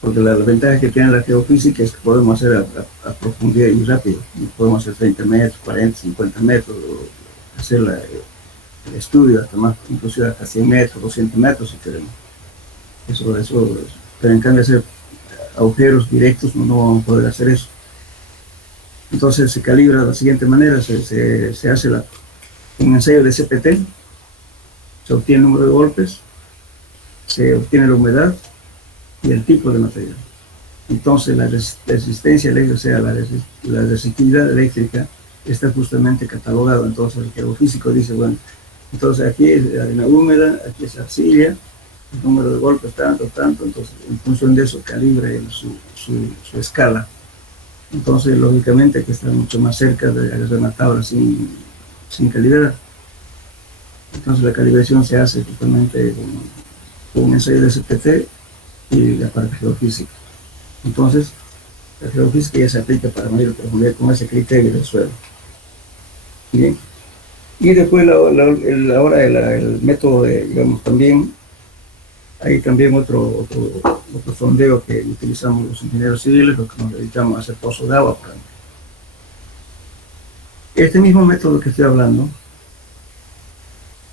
Porque la ventaja que tiene la geofísica es que podemos hacer a profundidad y rápido. Podemos hacer 30 metros, 40, 50 metros, hacer el estudio hasta más, inclusive hasta 100 metros, 200 metros si queremos. Pero en cambio hacer agujeros directos no vamos a poder hacer eso. Entonces se calibra de la siguiente manera, se hace un ensayo de CPT, se obtiene el número de golpes, se obtiene la humedad y el tipo de material. Entonces la resistencia eléctrica, o sea, la resistividad eléctrica, está justamente catalogada. Entonces el geofísico dice, bueno, entonces aquí es arena húmeda, aquí es arcilla, el número de golpes tanto, entonces en función de eso calibra su escala. Entonces, lógicamente, que está mucho más cerca de agarrar una tabla sin calibrar. Entonces, la calibración se hace justamente con un ensayo de CPT y la parte geofísica. Entonces, la geofísica ya se aplica para medir profundidad con ese criterio del suelo. Bien. Y después, ahora el método digamos, también, hay también otro sondeo que utilizamos los ingenieros civiles, los que nos dedicamos a hacer pozos de agua, por ejemplo. Este mismo método que estoy hablando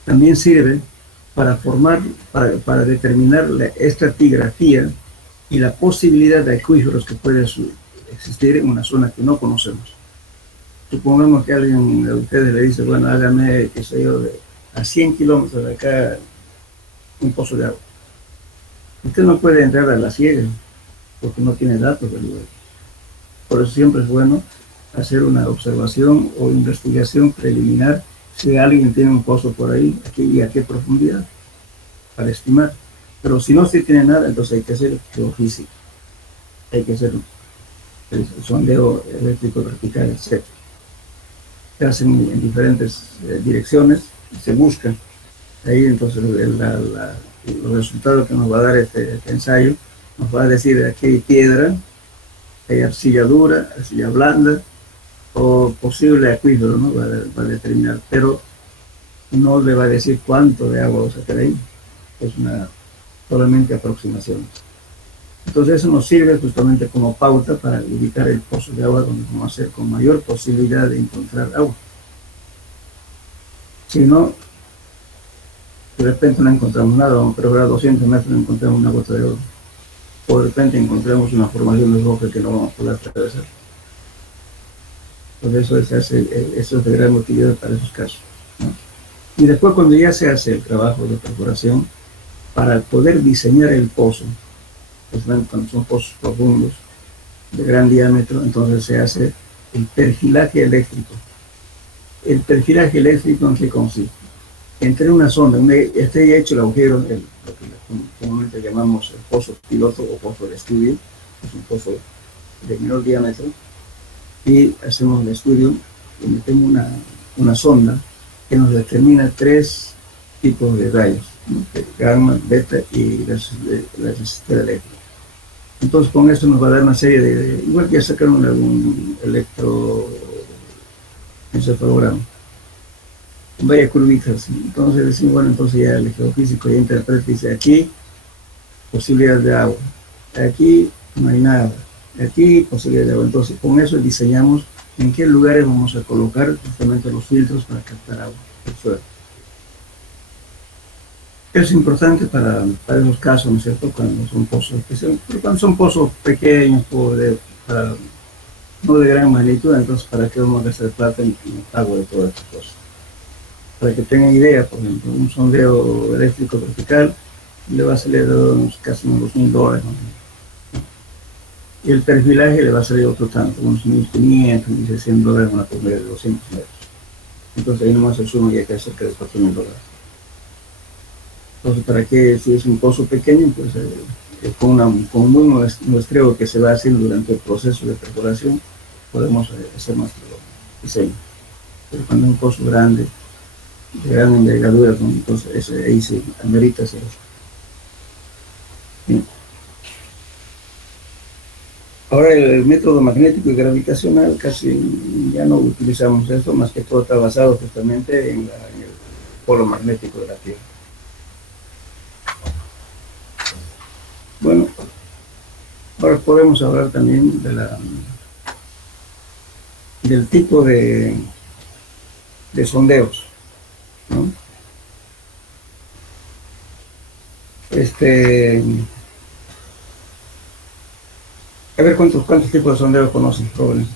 también sirve para determinar la estratigrafía y la posibilidad de acuíferos que puede existir en una zona que no conocemos. Supongamos que alguien de ustedes le dice, bueno, hágame, qué sé yo, a 100 kilómetros de acá un pozo de agua. Usted no puede entrar a la ciega porque no tiene datos del lugar. Por eso siempre es bueno hacer una observación o investigación preliminar si alguien tiene un pozo por ahí, aquí y a qué profundidad, para estimar. Pero si no se tiene nada, entonces hay que hacer geofísica, hay que hacer el sondeo eléctrico vertical, etc. Se hacen en diferentes direcciones y se buscan. Ahí entonces los resultados que nos va a dar este ensayo nos va a decir aquí hay piedra, hay arcilla dura, arcilla blanda, o posible acuífero, ¿no? Va a determinar, pero no le va a decir cuánto de agua va a sacar ahí. Es una solamente aproximación. Entonces eso nos sirve justamente como pauta para ubicar el pozo de agua donde vamos a hacer con mayor posibilidad de encontrar agua. Si no, de repente no encontramos nada, vamos a perforar 200 metros y no encontramos una gota de agua. O de repente encontramos una formación de roca que no vamos a poder atravesar. Por eso eso es de gran utilidad para esos casos, ¿no? Y después cuando ya se hace el trabajo de perforación, para poder diseñar el pozo, pues cuando son pozos profundos, de gran diámetro, entonces se hace el perfilaje eléctrico. El perfilaje eléctrico, ¿en qué consiste? Entre una sonda, donde esté ya hecho el agujero, lo que comúnmente llamamos el pozo piloto o pozo de estudio, es un pozo de menor diámetro, y hacemos el estudio y metemos una sonda que nos determina 3 tipos de rayos, ¿no? Gamma, beta y la resistencia eléctrica. Entonces con esto nos va a dar una serie igual que sacar un electroencefalograma, varias curvitas. Entonces decimos, bueno, entonces ya el geofísico ya interpreta y dice, aquí posibilidad de agua, aquí no hay nada, aquí posibilidad de agua. Entonces con eso diseñamos en qué lugares vamos a colocar justamente los filtros para captar agua del suelo. Es importante para esos casos, ¿no es cierto?, cuando son pozos especiales, pero cuando son pozos pequeños, no de gran magnitud, entonces ¿para qué vamos a gastar plata en el pago de todas estas cosas? Para que tengan idea, por ejemplo, un sondeo eléctrico vertical le va a salir casi unos $2,000, ¿no? Y el perfilaje le va a salir otro tanto, unos $1,500, $1,600, una profundidad de 200 metros. Entonces ahí nomás se suma ya que cerca de $4,000. Entonces, ¿para qué? Si es un pozo pequeño, pues con un buen muestreo que se va haciendo durante el proceso de perforación, podemos hacer nuestro diseño. Pero cuando es un pozo grande, de gran envergadura, ¿no? Entonces ahí se amerita hacer eso. Bien. Ahora el método magnético y gravitacional casi ya no utilizamos eso, más que todo está basado justamente en el polo magnético de la Tierra. Bueno, ahora podemos hablar también del tipo de sondeos, ¿no? A ver cuántos tipos de sondeos conocen, jóvenes.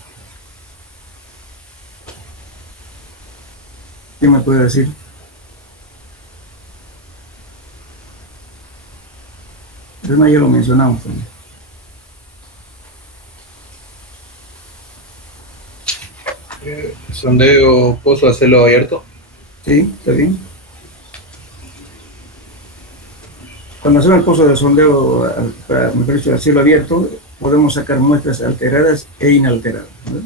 ¿Quién me puede decir? Además ya lo mencionamos también. Sondeo pozo a cielo abierto. Sí, está bien. Cuando hacemos el pozo de sondeo, mejor dicho, a cielo abierto, podemos sacar muestras alteradas e inalteradas, ¿no?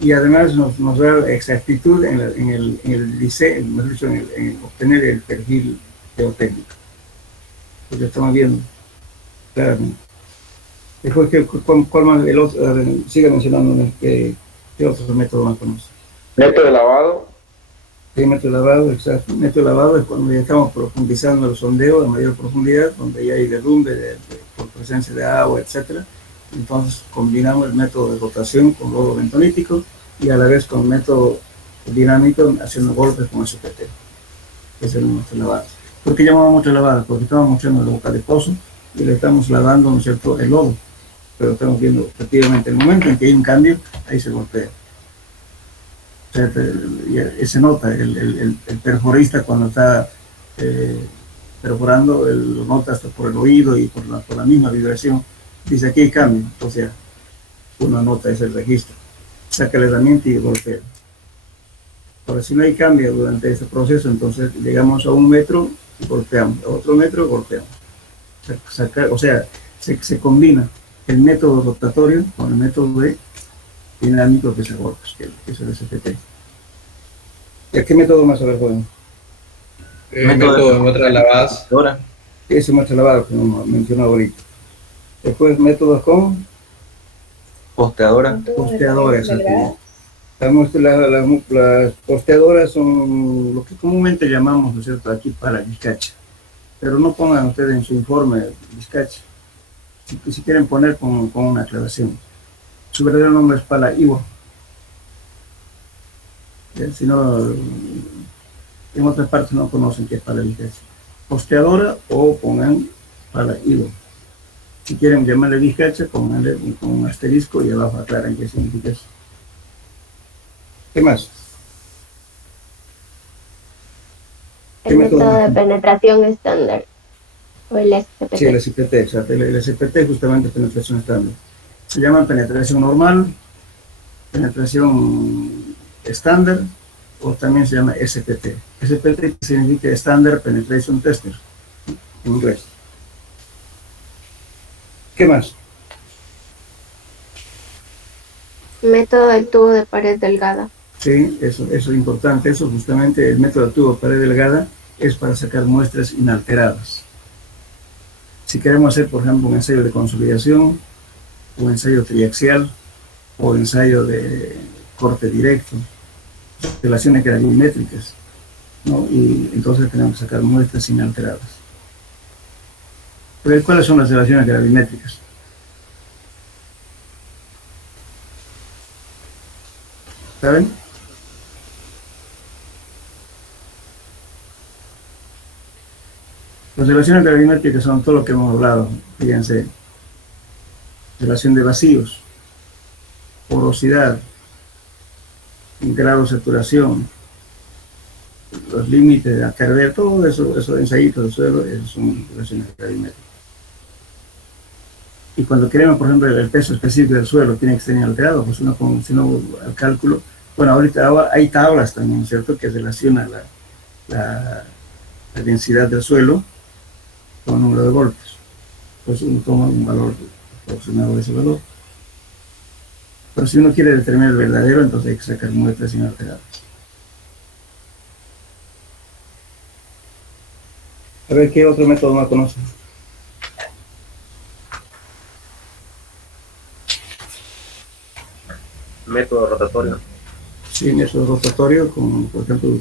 Y además nos da exactitud en el diseño, mejor dicho, en obtener el perfil geotécnico. Pues lo estamos viendo claramente. Después, ¿cuál más? El otro, sigue mencionando qué otro método más conoce. Método de lavado. Sí, método de lavado, exacto. Método de lavado es cuando ya estamos profundizando el sondeo a mayor profundidad, donde ya hay derrumbe por presencia de agua, etc. Entonces combinamos el método de rotación con lodo bentonítico y a la vez con método dinámico haciendo golpes con SPT. Ese es nuestro lavado. ¿Por qué llamamos mucho lavada? Porque estamos mostrando la boca de pozo y le estamos lavando, ¿no es cierto?, el lodo. Pero estamos viendo efectivamente el momento en que hay un cambio, ahí se golpea. O sea, se nota, el perforista cuando está perforando, lo nota hasta por el oído y por la misma vibración. Dice, aquí hay cambio, o sea, uno nota ese registro. Saca la herramienta y golpea. Ahora, si no hay cambio durante ese proceso, entonces llegamos a 1 metro y golpeamos, a otro metro golpeamos. O sea, se combina el método rotatorio con el método de dinámico que es el golpes, que es el SPT. ¿Y a qué método más a ver, joven? Método de muestras lavadas. Ese muestra lavado que mencionó ahorita. Después métodos con Posteadora. Posteadoras. Las posteadoras son lo que comúnmente llamamos, ¿no es cierto?, aquí para vizcacha. Pero no pongan ustedes en su informe vizcacha. Si quieren poner con una aclaración. Su verdadero nombre es pala Ivo. Si no, en otras partes no conocen qué es pala vizcacha. Posteadora o pongan pala Ivo. Si quieren llamarle vizcacha, pónganle con un asterisco y abajo aclaran qué significa eso. ¿Qué más? El método de penetración estándar, o el SPT. Sí, el SPT, exacto. El SPT es justamente penetración estándar. Se llama penetración normal, penetración estándar, o también se llama SPT. SPT significa Standard Penetration Tester, en inglés. ¿Qué más? Método del tubo de pared delgada. Sí, eso es importante. Eso justamente, el método de tubo de pared delgada es para sacar muestras inalteradas. Si queremos hacer, por ejemplo, un ensayo de consolidación, un ensayo triaxial, o ensayo de corte directo, relaciones gravimétricas, ¿no? Y entonces tenemos que sacar muestras inalteradas. Pero, ¿cuáles son las relaciones gravimétricas? ¿Saben? Las relaciones gravimétricas son todo lo que hemos hablado. Fíjense, relación de vacíos, porosidad, grado de saturación, los límites de acarrear, todo eso, esos ensayitos del suelo, son relaciones gravimétricas. Y cuando queremos, por ejemplo, el peso específico del suelo tiene que estar alterado, pues uno con, si no, al cálculo, bueno, ahorita hay tablas también, ¿cierto?, que relacionan la densidad del suelo con el número de golpes. Pues uno toma un valor aproximado de ese valor. Pero si uno quiere determinar el verdadero, entonces hay que sacar muestras inalteradas. A ver, ¿qué otro método más conocen? Método rotatorio. Sí, método rotatorio, como por ejemplo,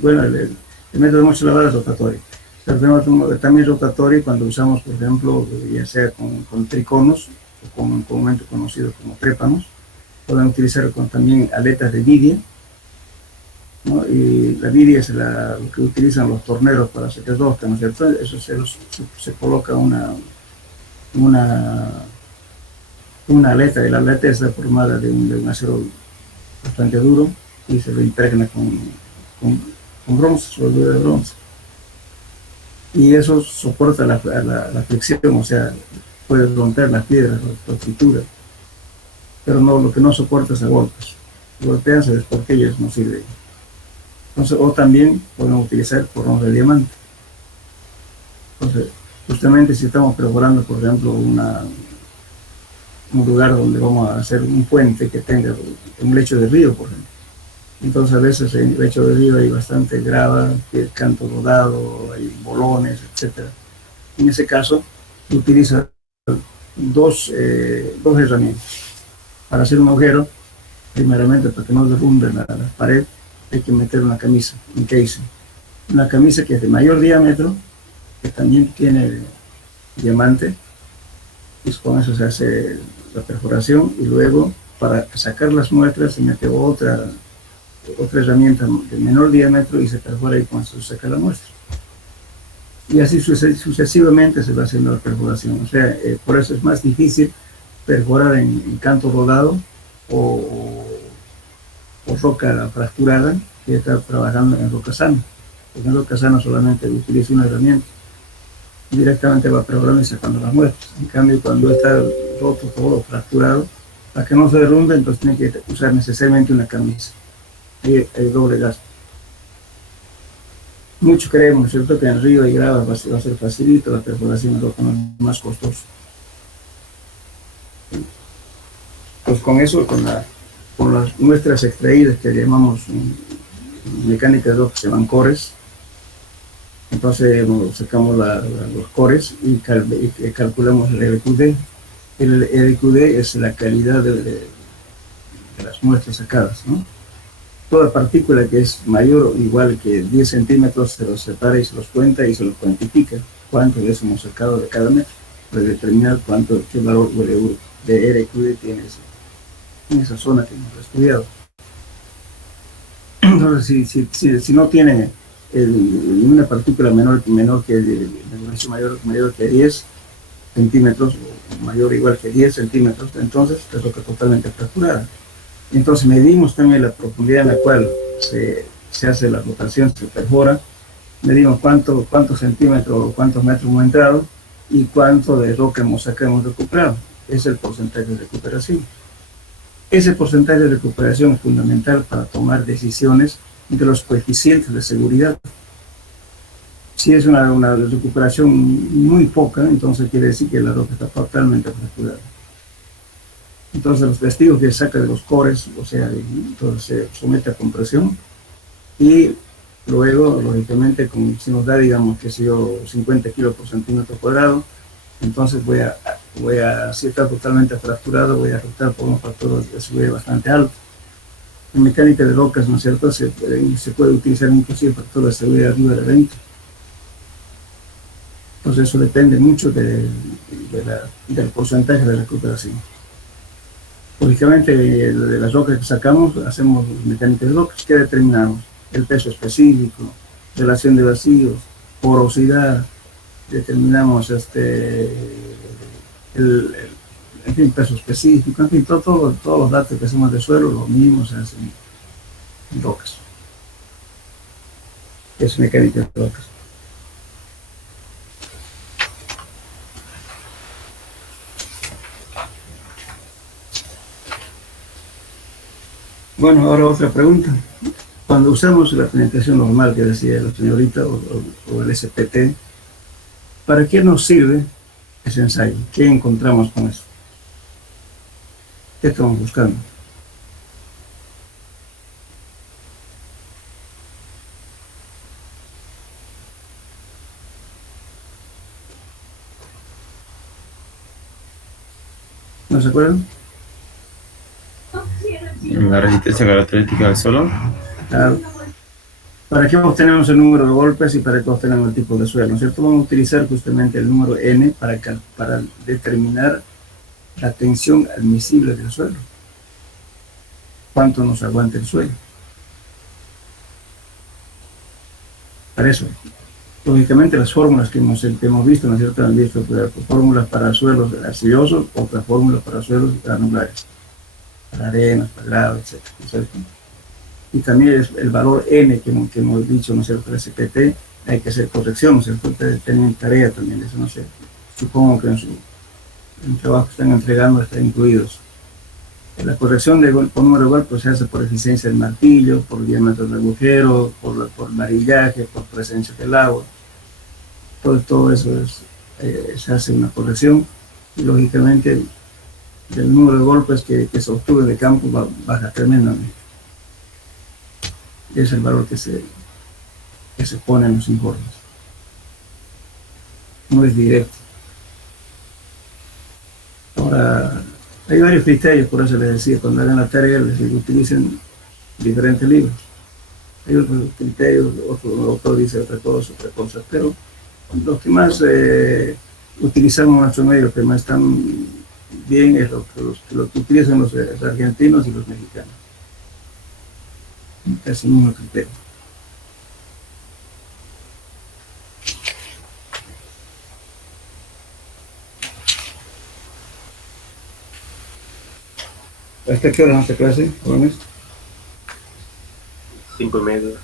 bueno, el método de muchas lavadas es rotatorio. Pero también rotatorio cuando usamos, por ejemplo, ya sea con triconos, o comúnmente conocidos como trépanos. Pueden utilizar también aletas de vidia, ¿no? Y la vidia es lo que utilizan los torneros para hacer rosca, ¿no es cierto? Eso se coloca una aleta, y la aleta está formada de un acero bastante duro y se lo impregna con bronce, soldadura de bronce. Y eso soporta la fricción, o sea, puede romper las piedras, las frituras. Pero no, lo que no soporta es a golpes. Golpean, se desporquilla, no sirve. Entonces, o también podemos utilizar porrones de diamante. Entonces, justamente si estamos perforando, por ejemplo, un lugar donde vamos a hacer un puente que tenga un lecho de río, por ejemplo. Entonces, a veces en el lecho de río hay bastante grava, canto rodado, hay bolones, etc. En ese caso, se utiliza dos herramientas. Para hacer un agujero, primeramente para que no derrumbe la pared, hay que meter una camisa, un casing. Una camisa que es de mayor diámetro, que también tiene diamante, y con eso se hace la perforación, y luego para sacar las muestras se mete otra herramienta de menor diámetro y se perfora, y con eso se saca la muestra. Y así sucesivamente se va haciendo la perforación. O sea, por eso es más difícil perforar en canto rodado o roca fracturada que estar trabajando en roca sana. Porque en roca sana solamente utiliza una herramienta y directamente va perforando y sacando las muestras. En cambio, cuando está roto todo, fracturado, para que no se derrumbe, entonces tiene que usar necesariamente una camisa. Hay doble gasto. Mucho creemos, ¿no es cierto?, que en río y grava va a ser facilito, la perforación en roca no es más costoso. Pues con eso, con las muestras extraídas que llamamos en mecánica de roca, se llaman cores. Entonces sacamos los cores y calculamos el RQD, El RQD es la calidad de las muestras sacadas, ¿no? Toda partícula que es mayor o igual que 10 centímetros se los separa y se los cuenta y se los cuantifica. Cuánto de eso hemos sacado de cada metro para determinar qué valor de RQD tiene en esa zona que hemos estudiado. Entonces, si no tiene una partícula menor que mayor que 10 centímetros o mayor o igual que 10 centímetros, entonces es roca totalmente fracturada. Entonces medimos también la profundidad en la cual se hace la rotación, se perfora, medimos cuántos centímetros o cuántos metros hemos entrado y cuánto de roca hemos sacado, hemos recuperado. Es el porcentaje de recuperación. Ese porcentaje de recuperación es fundamental para tomar decisiones de los coeficientes de seguridad. Si es una recuperación muy poca, entonces quiere decir que la roca está totalmente fracturada. Entonces los testigos que saca de los cores, o sea, entonces se somete a compresión y luego, lógicamente, si nos da, digamos, que si yo 50 kilos por centímetro cuadrado, entonces si está totalmente fracturado, voy a rotar por un factor de seguridad bastante alto. En mecánica de rocas, ¿no es cierto?, se puede utilizar inclusive factor de seguridad arriba de 20. Entonces eso depende mucho del porcentaje de recuperación. Lógicamente, de las rocas que sacamos, hacemos mecánica de rocas. ¿Qué determinamos? El peso específico, relación de vacíos, porosidad, determinamos en fin, peso específico, en fin, todos los datos que hacemos de suelo, los mismos se hacen en rocas. Es mecánica de rocas. Bueno, ahora otra pregunta. Cuando usamos la penetración normal que decía la señorita o el SPT, ¿para qué nos sirve ese ensayo? ¿Qué encontramos con eso? ¿Qué estamos buscando? ¿No se acuerdan? La resistencia característica del suelo. Claro. ¿Para qué obtenemos el número de golpes y para qué obtenemos el tipo de suelo? ¿No es cierto? Vamos a utilizar justamente el número N para determinar la tensión admisible del suelo. ¿Cuánto nos aguanta el suelo? Para eso, lógicamente las fórmulas que hemos visto, ¿no es cierto? Han visto fórmulas para suelos arcillosos, otras fórmulas para suelos granulares, para arenas, para grados, etc. ¿no es cierto? Y también es el valor N que hemos dicho, ¿no es cierto? El SPT, hay que hacer corrección, ¿no es cierto? Ustedes tienen tarea también, eso no sé. Supongo que en el trabajo que están entregando está incluidos. La corrección por número de golpes se hace por eficiencia del martillo, por diámetro del agujero, por varillaje, por presencia del agua. Todo eso se hace una corrección y lógicamente el número de golpes que se obtuvo de campo baja tremendamente. Es el valor que se pone en los informes. No es directo. Ahora, hay varios criterios, por eso les decía, cuando hagan la tarea, les digo, utilicen diferentes libros. Hay otros criterios, otro dice otra cosa, pero los que más utilizamos en nuestro medio, que más están bien, es lo que utilizan los argentinos y los mexicanos. Es el mismo criterio. ¿Hasta qué hora es nuestra clase, jóvenes? 5:30.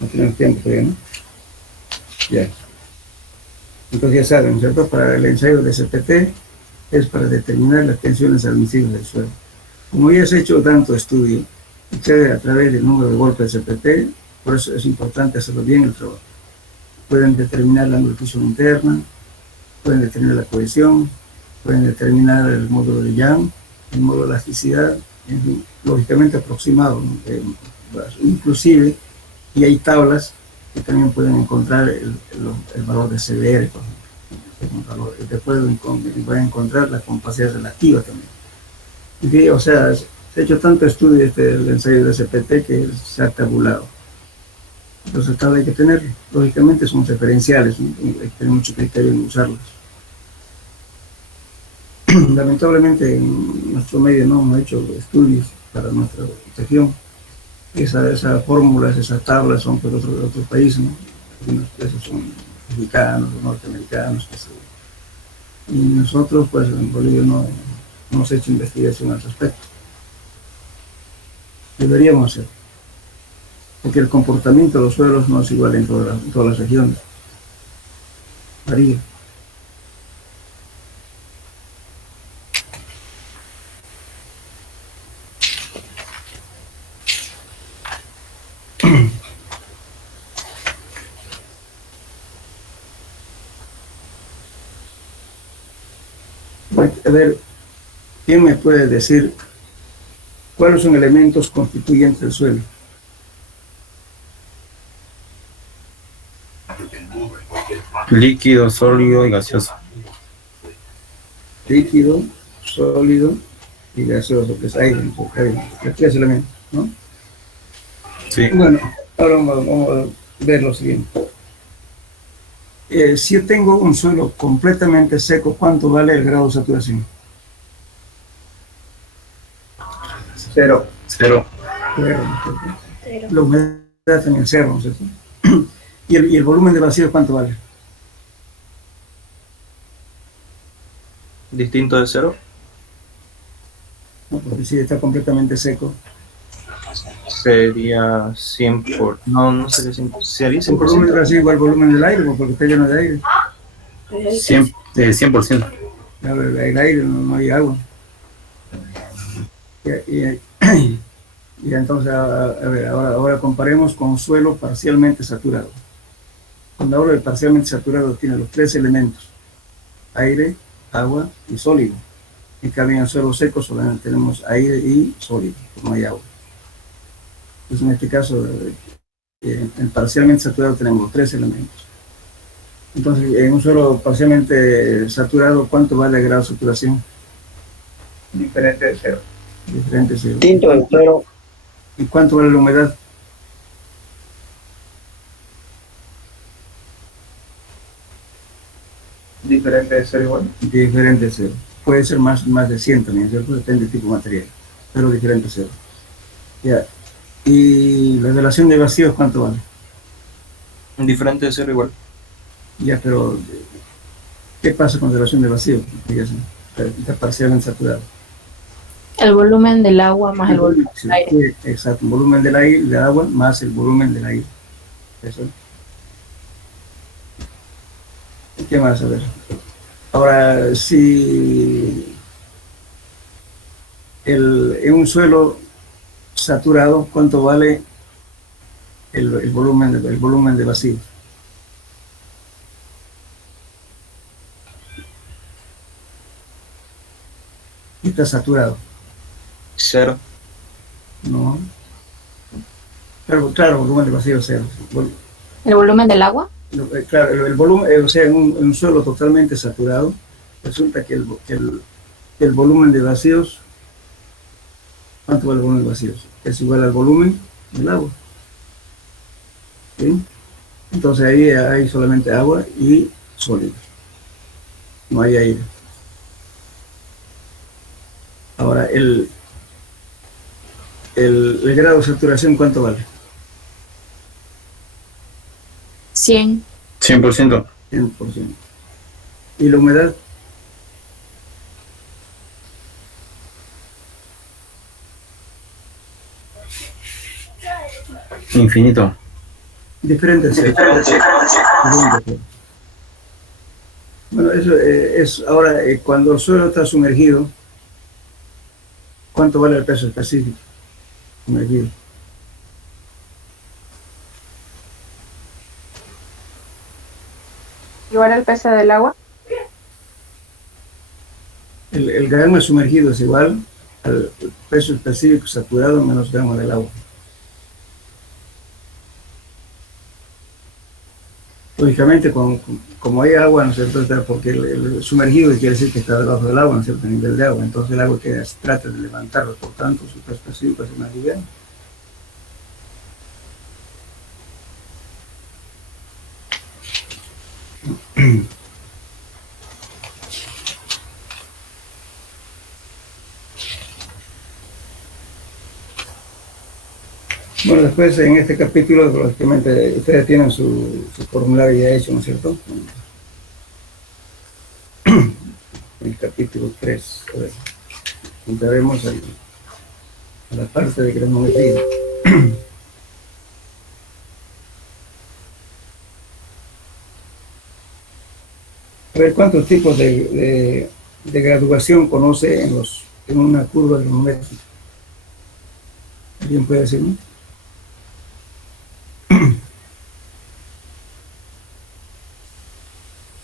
No tenemos tiempo todavía, ¿no? Ya. Entonces ya saben, ¿cierto? Para el ensayo de SPT es para determinar las tensiones admisibles del suelo. Como ya se ha hecho tanto estudio, a través del número de golpes SPT, por eso es importante hacerlo bien el trabajo. Pueden determinar la angulación interna, pueden determinar la cohesión, pueden determinar el módulo de Young, el módulo de elasticidad, en fin, lógicamente aproximado, ¿no? Inclusive, y hay tablas que también pueden encontrar el valor de CBR, por ejemplo. Después voy a encontrar la compacidad relativa también. Y, o sea, se ha hecho tanto estudio del ensayo de SPT que se ha tabulado. Los resultados hay que tener, lógicamente son referenciales, ¿no? Hay que tener mucho criterio en usarlos. Lamentablemente en nuestro medio no hemos hecho estudios para nuestra región. Esas fórmulas, esas tablas son por otros países, ¿no? Algunos de esos son mexicanos o norteamericanos, que sé. Y nosotros, pues en Bolivia no hemos hecho investigación al respecto. Deberíamos hacer, porque el comportamiento de los suelos no es igual en todas las regiones. Varía. A ver, ¿quién me puede decir cuáles son elementos constituyentes del suelo? Líquido, sólido y gaseoso. Líquido, sólido y gaseoso, que es aire, los tres elementos, ¿no? Sí. Bueno, ahora vamos a ver lo siguiente. Si yo tengo un suelo completamente seco, ¿cuánto vale el grado de saturación? Cero. Cero. Cero. La humedad también cero, ¿no es cierto? ¿Y el volumen de vacío cuánto vale? Distinto de cero. No, porque si está completamente seco. Sería 100 por... No sería 100. Sería El volumen de 100%. vacío igual al volumen del aire, porque está lleno de aire. 100%. El aire no hay agua. Y entonces, a ver, ahora comparemos con suelo parcialmente saturado. Cuando hablo de parcialmente saturado, tiene los tres elementos: aire, agua y sólido. En cambio, en el suelo seco solamente tenemos aire y sólido, no hay agua. Entonces, en este caso, en parcialmente saturado tenemos los tres elementos. Entonces, en un suelo parcialmente saturado, ¿cuánto vale el grado de saturación? Diferente de cero. Diferente, sí. Distinto de cero. ¿Y cuánto vale la humedad? Diferente de cero igual. Diferente de cero. Puede ser más de 100 también, ¿cierto? Depende del tipo de material, pero diferente de cero. Ya. ¿Y la relación de vacíos cuánto vale? Diferente de cero igual. Ya, pero ¿qué pasa con relación de vacío? Está parcialmente saturado. El volumen del agua más el volumen Sí, del aire. exacto, el volumen del aire, de agua más el volumen del aire. Eso. ¿Qué más? A ver. Ahora, si en un suelo saturado, ¿cuánto vale el volumen de vacío? Está saturado. Cero. No. Claro, el volumen de vacío es cero. ¿El volumen del agua? Claro, el volumen, o sea, en un suelo totalmente saturado, resulta que el volumen de vacíos, ¿cuánto vale el volumen de vacíos? Es igual al volumen del agua. ¿Sí? Entonces ahí hay solamente agua y sólido. No hay aire. Ahora, el grado de saturación, ¿cuánto vale? 100. 100%. 100%. ¿Y la humedad? Infinito. Diferente. Bueno, eso es ahora, cuando el suelo está sumergido, ¿cuánto vale el peso específico sumergido? ¿Igual el peso del agua? El gramo sumergido es igual al peso específico saturado menos gramo del agua. Lógicamente, como hay agua, ¿no es cierto? Porque el sumergido quiere decir que está debajo del agua, ¿no es cierto? A nivel de agua. Entonces el agua que trata de levantarlo, por tanto, su peso específico es más liviano. Bueno, después en este capítulo, lógicamente, ustedes tienen su formulario ya hecho, ¿no es cierto? El capítulo 3. A ver, entraremos a la parte de granulometría. A ver, ¿cuántos tipos de graduación conoce en una curva granulométrica? ¿Alguien puede decirme?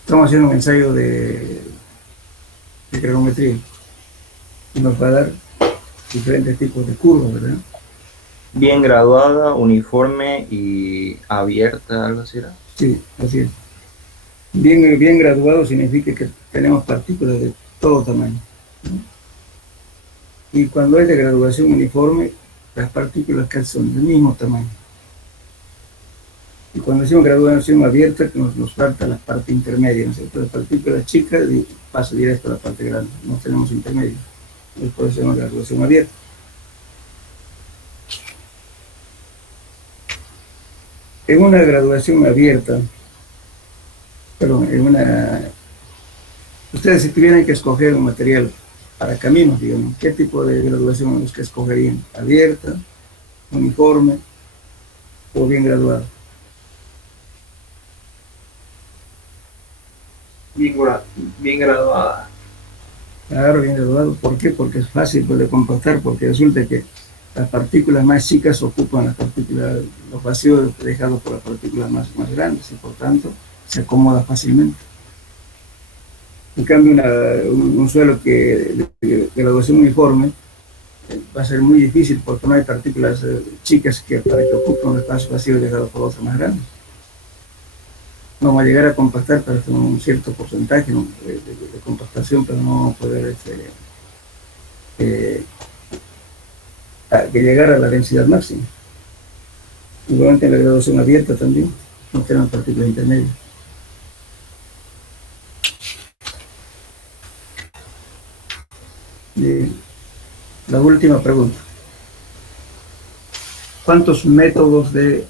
Estamos haciendo un ensayo de granulometría y nos va a dar diferentes tipos de curvas, ¿verdad? Bien graduada, uniforme y abierta, algo así era. Sí, así es. Bien graduado significa que tenemos partículas de todo tamaño, ¿no? Y cuando es de graduación uniforme, las partículas casi son del mismo tamaño. Y cuando decimos graduación abierta, que nos falta la parte intermedia, ¿no es cierto? Las partículas chicas pasa directo a la parte grande, no tenemos intermedio. Después se llama graduación abierta. En una graduación abierta, ustedes si tuvieran que escoger un material para caminos, digamos, ¿qué tipo de graduación es que escogerían? ¿Abierta, uniforme o bien graduada? Bien graduada. Claro, bien graduado. ¿Por qué? Porque es fácil de compactar, porque resulta que las partículas más chicas ocupan los vacíos dejados por las partículas más grandes y por tanto se acomoda fácilmente. En cambio, un suelo de graduación uniforme va a ser muy difícil porque no hay partículas chicas para que ocupen un espacio vacío dejado por otras más grandes. Vamos a llegar a compactar para tener un cierto porcentaje, ¿no? de compactación, pero no vamos a poder llegar a la densidad máxima. Igualmente en la graduación abierta también no tenemos partículas intermedias. La última pregunta. ¿Cuántos métodos de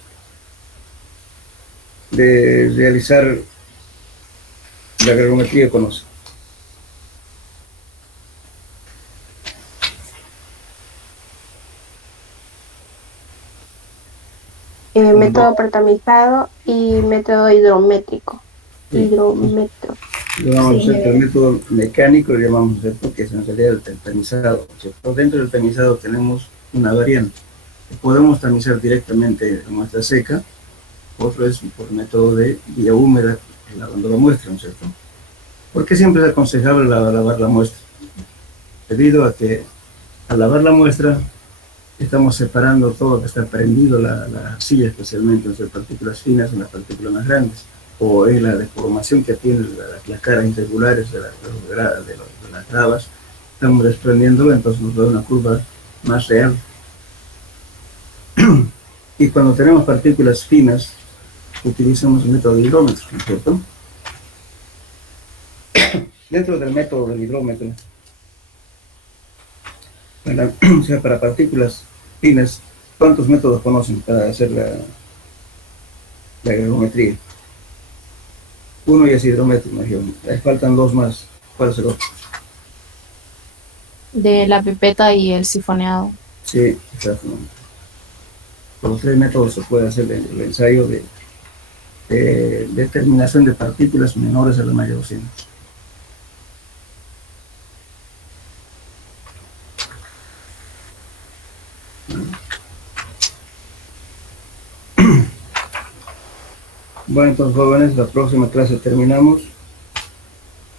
realizar la granulometría conoce? Método pretamizado y método hidrométrico. Sí. Hidrometro. Lo llamamos el método mecánico, lo llamamos, ¿cierto? Que es en realidad el tamizado, ¿cierto? Dentro del tamizado tenemos una variante. Podemos tamizar directamente la muestra seca, otro es por método de vía húmeda, lavando la muestra, ¿no es cierto? ¿Por qué siempre es aconsejable lavar la muestra? Debido a que al lavar la muestra estamos separando todo lo que está prendido, la arcilla especialmente, entre partículas finas y las partículas más grandes, o es la deformación que tiene las caras irregulares de las gravas, estamos desprendiéndolo, entonces nos da una curva más real. Y cuando tenemos partículas finas, utilizamos el método de hidrómetro, ¿no es cierto? Dentro del método del hidrómetro, o sea, para partículas finas, ¿cuántos métodos conocen para hacer la granulometría? Uno ya es hidrómetro, me dijeron. Ahí faltan dos más. ¿Cuál es el otro? De la pipeta y el sifoneado. Sí, exactamente. Con los tres métodos se puede hacer el ensayo de determinación de partículas menores a la malla 200. Bueno, entonces, jóvenes, la próxima clase terminamos.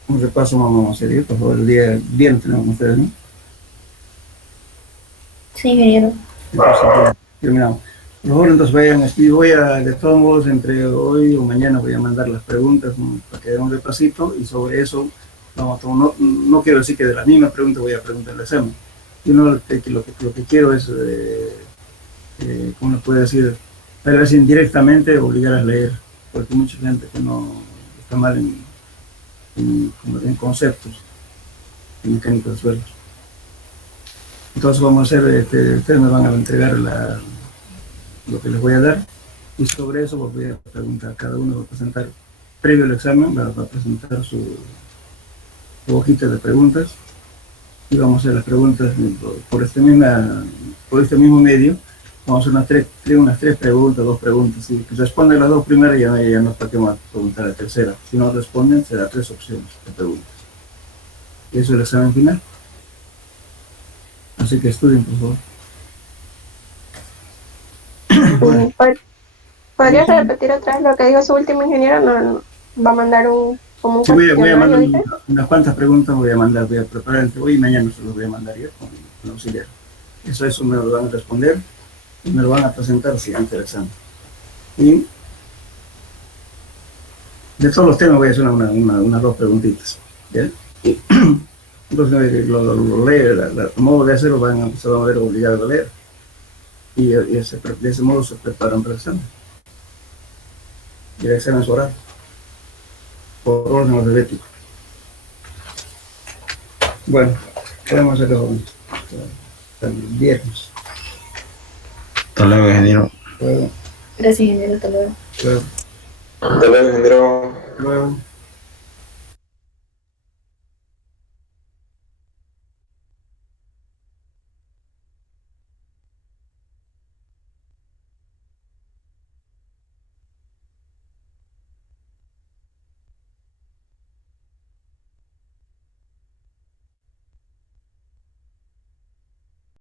Un repaso vamos a hacer, por favor, el día viernes tenemos ustedes, ¿no? Sí, ingeniero. Entonces, terminamos. Por favor, entonces vayan, voy a, de todos modos, entre hoy o mañana voy a mandar las preguntas, ¿no? Para que den un repasito y sobre eso, no quiero decir que de la misma pregunta voy a preguntar el examen, sino lo que quiero es, ¿cómo lo puedo decir? Tal vez indirectamente obligar a leer, porque hay mucha gente que no está mal en conceptos, en mecánica de suelos. Entonces vamos a hacer, ustedes me van a entregar lo que les voy a dar, y sobre eso voy a preguntar, cada uno va a presentar, previo al examen, va a presentar su hojita de preguntas, y vamos a hacer las preguntas por este mismo medio. Vamos a hacer unas tres preguntas, dos preguntas. Si responden las dos primeras, ya no para qué más preguntar la tercera. Si no responden, será 3 opciones de preguntas. Y eso es el examen final. Así que estudien, por favor. ¿Podrías repetir otra vez lo que dijo su último ingeniero? No, va a mandar como un Sí, voy a mandar ¿dice? unas cuantas preguntas, voy a preparar entre hoy y mañana, se los voy a mandar yo con el auxiliar. Eso me lo van a responder y me lo van a presentar siguiente el examen. Y de todos los temas voy a hacer unas dos preguntitas. ¿Ya? Entonces lo leen, el modo de hacerlo se van a ver obligados a leer. Y de ese modo se preparan para el examen. Y el examen es oral, por orden alfabético. Bueno, quedamos acá hasta el viernes. Hasta luego, ingeniero. Luego. Gracias, ingeniero. Hasta luego. Luego. Hasta luego, ingeniero. Luego.